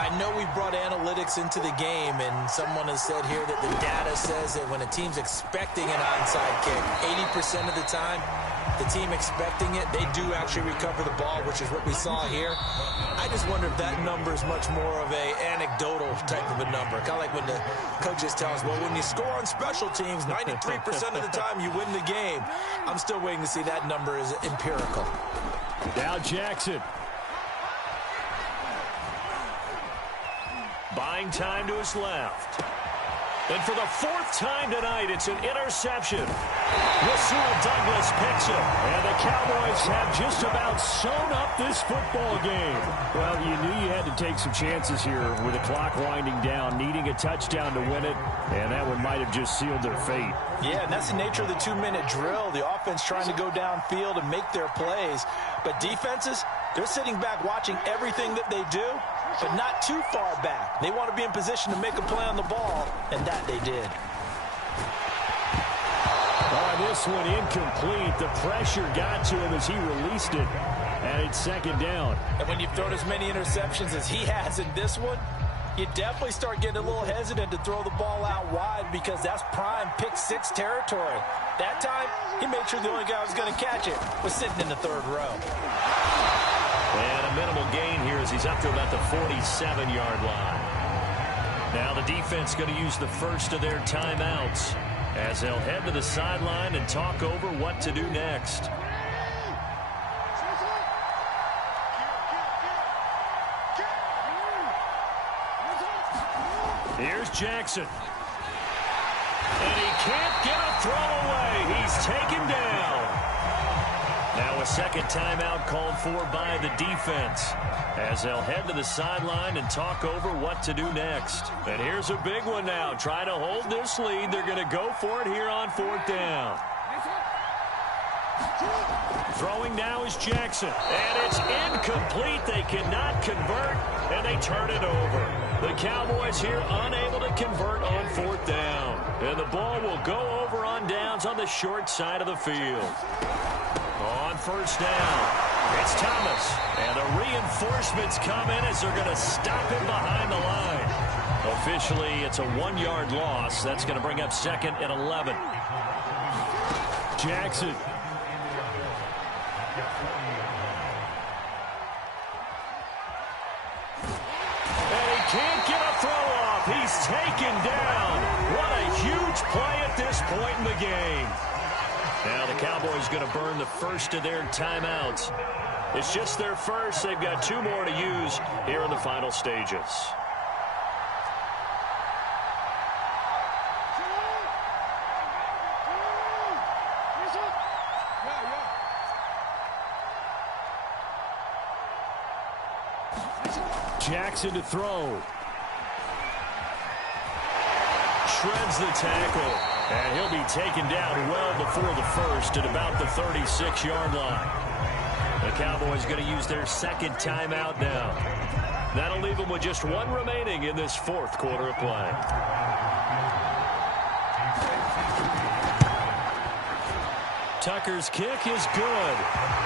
I know we brought analytics into the game, and someone has said here that the data says that when a team's expecting an onside kick, 80% of the time, the team expecting it, they do actually recover the ball, which is what we saw here. I just wonder if that number is much more of a anecdotal type of a number. Kind of like when the coaches tell us, well, when you score on special teams, 93% of the time you win the game. I'm still waiting to see that number is empirical. Now Jackson. Buying time to his left. And for the 4th time tonight, it's an interception. Rasul Douglas picks it. And the Cowboys have just about sewn up this football game. Well, you knew you had to take some chances here with the clock winding down, needing a touchdown to win it, and that one might have just sealed their fate. Yeah, and that's the nature of the 2-minute drill. The offense trying to go downfield and make their plays. But defenses, they're sitting back watching everything that they do, but not too far back. They want to be in position to make a play on the ball, and that they did. Oh, this one incomplete. The pressure got to him as he released it, and it's 2nd down. And when you've thrown as many interceptions as he has in this one, you definitely start getting a little hesitant to throw the ball out wide because that's prime pick 6 territory. That time, he made sure the only guy who was going to catch it was sitting in the 3rd row. And a minimal gain here as he's up to about the 47-yard line. Now the defense going to use the first of their timeouts as they'll head to the sideline and talk over what to do next. Here's Jackson. And he can't get a throw away. He's taken down. Now a second timeout called for by the defense, as they'll head to the sideline and talk over what to do next. And here's a big one now. Trying to hold this lead. They're going to go for it here on 4th down. Throwing now is Jackson. And it's incomplete. They cannot convert, and they turn it over. The Cowboys here unable to convert on 4th down. And the ball will go over on downs on the short side of the field. On 1st down, it's Thomas. And the reinforcements come in as they're going to stop him behind the line. Officially, it's a 1-yard loss. That's going to bring up 2nd and 11. Jackson. Can't get a throw off. He's taken down. What a huge play at this point in the game. Now the Cowboys going to burn the first of their timeouts. It's just their first. They've got 2 more to use here in the final stages. Jackson to throw. Shreds the tackle. And he'll be taken down well before the first at about the 36-yard line. The Cowboys going to use their 2nd timeout now. That'll leave them with just 1 remaining in this 4th quarter of play. Tucker's kick is good.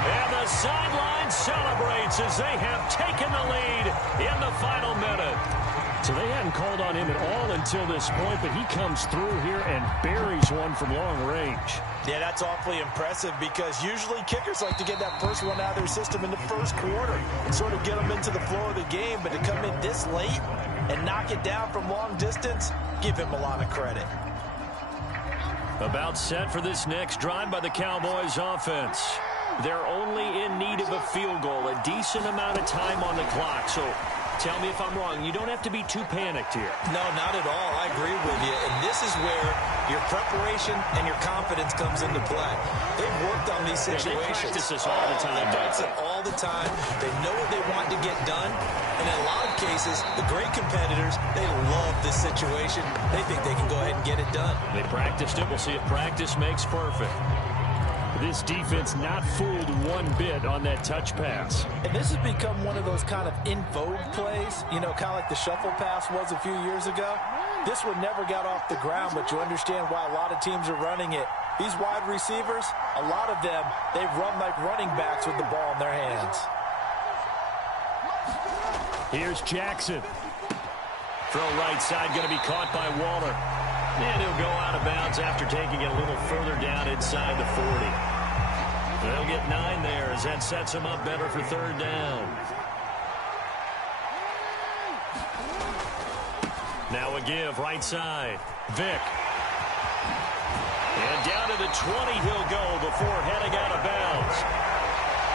And the sideline celebrates as they have taken the lead in the final minute. So they hadn't called on him at all until this point, but he comes through here and buries one from long range. Yeah, that's awfully impressive because usually kickers like to get that first one out of their system in the 1st quarter and sort of get them into the flow of the game. But to come in this late and knock it down from long distance, give him a lot of credit. About set for this next drive by the Cowboys offense. They're only in need of a field goal, a decent amount of time on the clock. So tell me if I'm wrong. You don't have to be too panicked here. No, not at all. I agree with you. And this is where your preparation and your confidence comes into play. They've worked on these situations. They practice this all the time. They practice it all the time. They know what they want to get done. And in a lot of cases, the great competitors, they love this situation. They think they can go ahead and get it done. They practiced it. We'll see if practice makes perfect. This defense not fooled one bit on that touch pass. And this has become one of those kind of in vogue plays, you know, kind of like the shuffle pass was a few years ago. This one never got off the ground, but you understand why a lot of teams are running it. These wide receivers, a lot of them, they run like running backs with the ball in their hands. Here's Jackson. Throw right side, going to be caught by Waller. And he'll go out of bounds after taking it a little further down inside the 40. They'll get 9 there as that sets them up better for 3rd down. Now a give right side. Vick. And down to the 20 he'll go before heading out of bounds.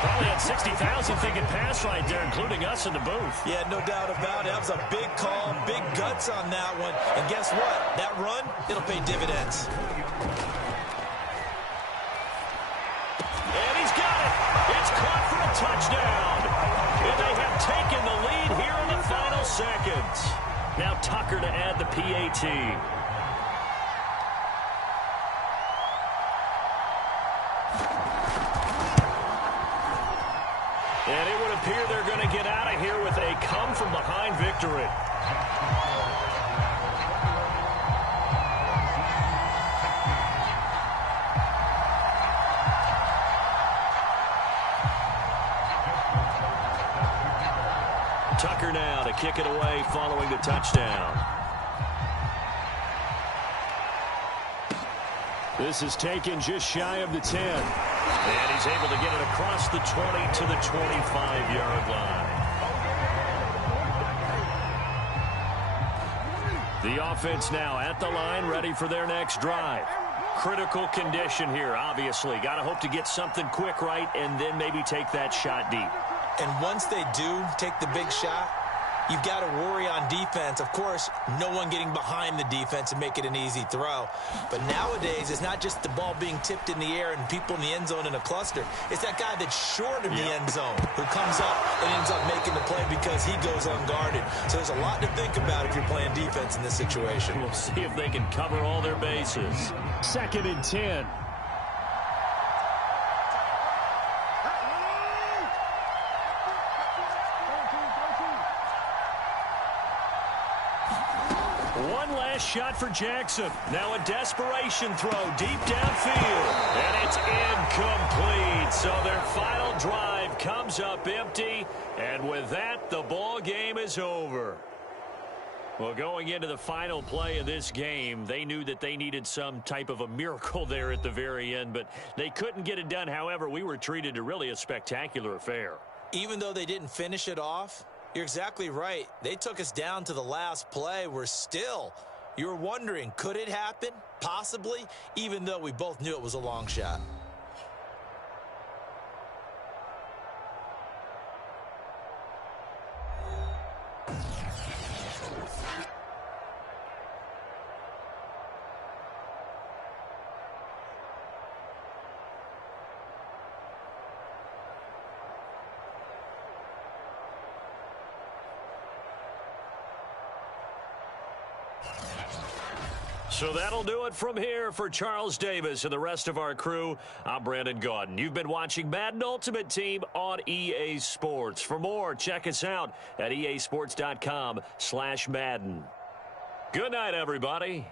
Probably had 60,000 thinking pass right there, including us in the booth. Yeah, no doubt about it. That was a big call, big guts on that one. And guess what? That run, it'll pay dividends. And he's got it. It's caught for a touchdown. And they have taken the lead here in the final seconds. Now Tucker to add the PAT. And it would appear they're going to get out of here with a come-from-behind victory. Tucker now to kick it away following the touchdown. This is taken just shy of the 10. And he's able to get it across the 20 to the 25-yard line. The offense now at the line, ready for their next drive. Critical condition here, obviously. Got to hope to get something quick right and then maybe take that shot deep. And once they do take the big shot, you've got to worry on defense. Of course, no one getting behind the defense and make it an easy throw. But nowadays, it's not just the ball being tipped in the air and people in the end zone in a cluster. It's that guy that's short of the end zone who comes up and ends up making the play because he goes unguarded. So there's a lot to think about if you're playing defense in this situation. We'll see if they can cover all their bases. 2nd and 10. Shot for Jackson. Now a desperation throw deep downfield. And it's incomplete. So their final drive comes up empty. And with that, the ball game is over. Well, going into the final play of this game, they knew that they needed some type of a miracle there at the very end, but they couldn't get it done. However, we were treated to really a spectacular affair. Even though they didn't finish it off, you're exactly right. They took us down to the last play. You were wondering, could it happen? Possibly, even though we both knew it was a long shot. So that'll do it from here for Charles Davis and the rest of our crew. I'm Brandon Gaudin. You've been watching Madden Ultimate Team on EA Sports. For more, check us out at easports.com/Madden. Good night, everybody.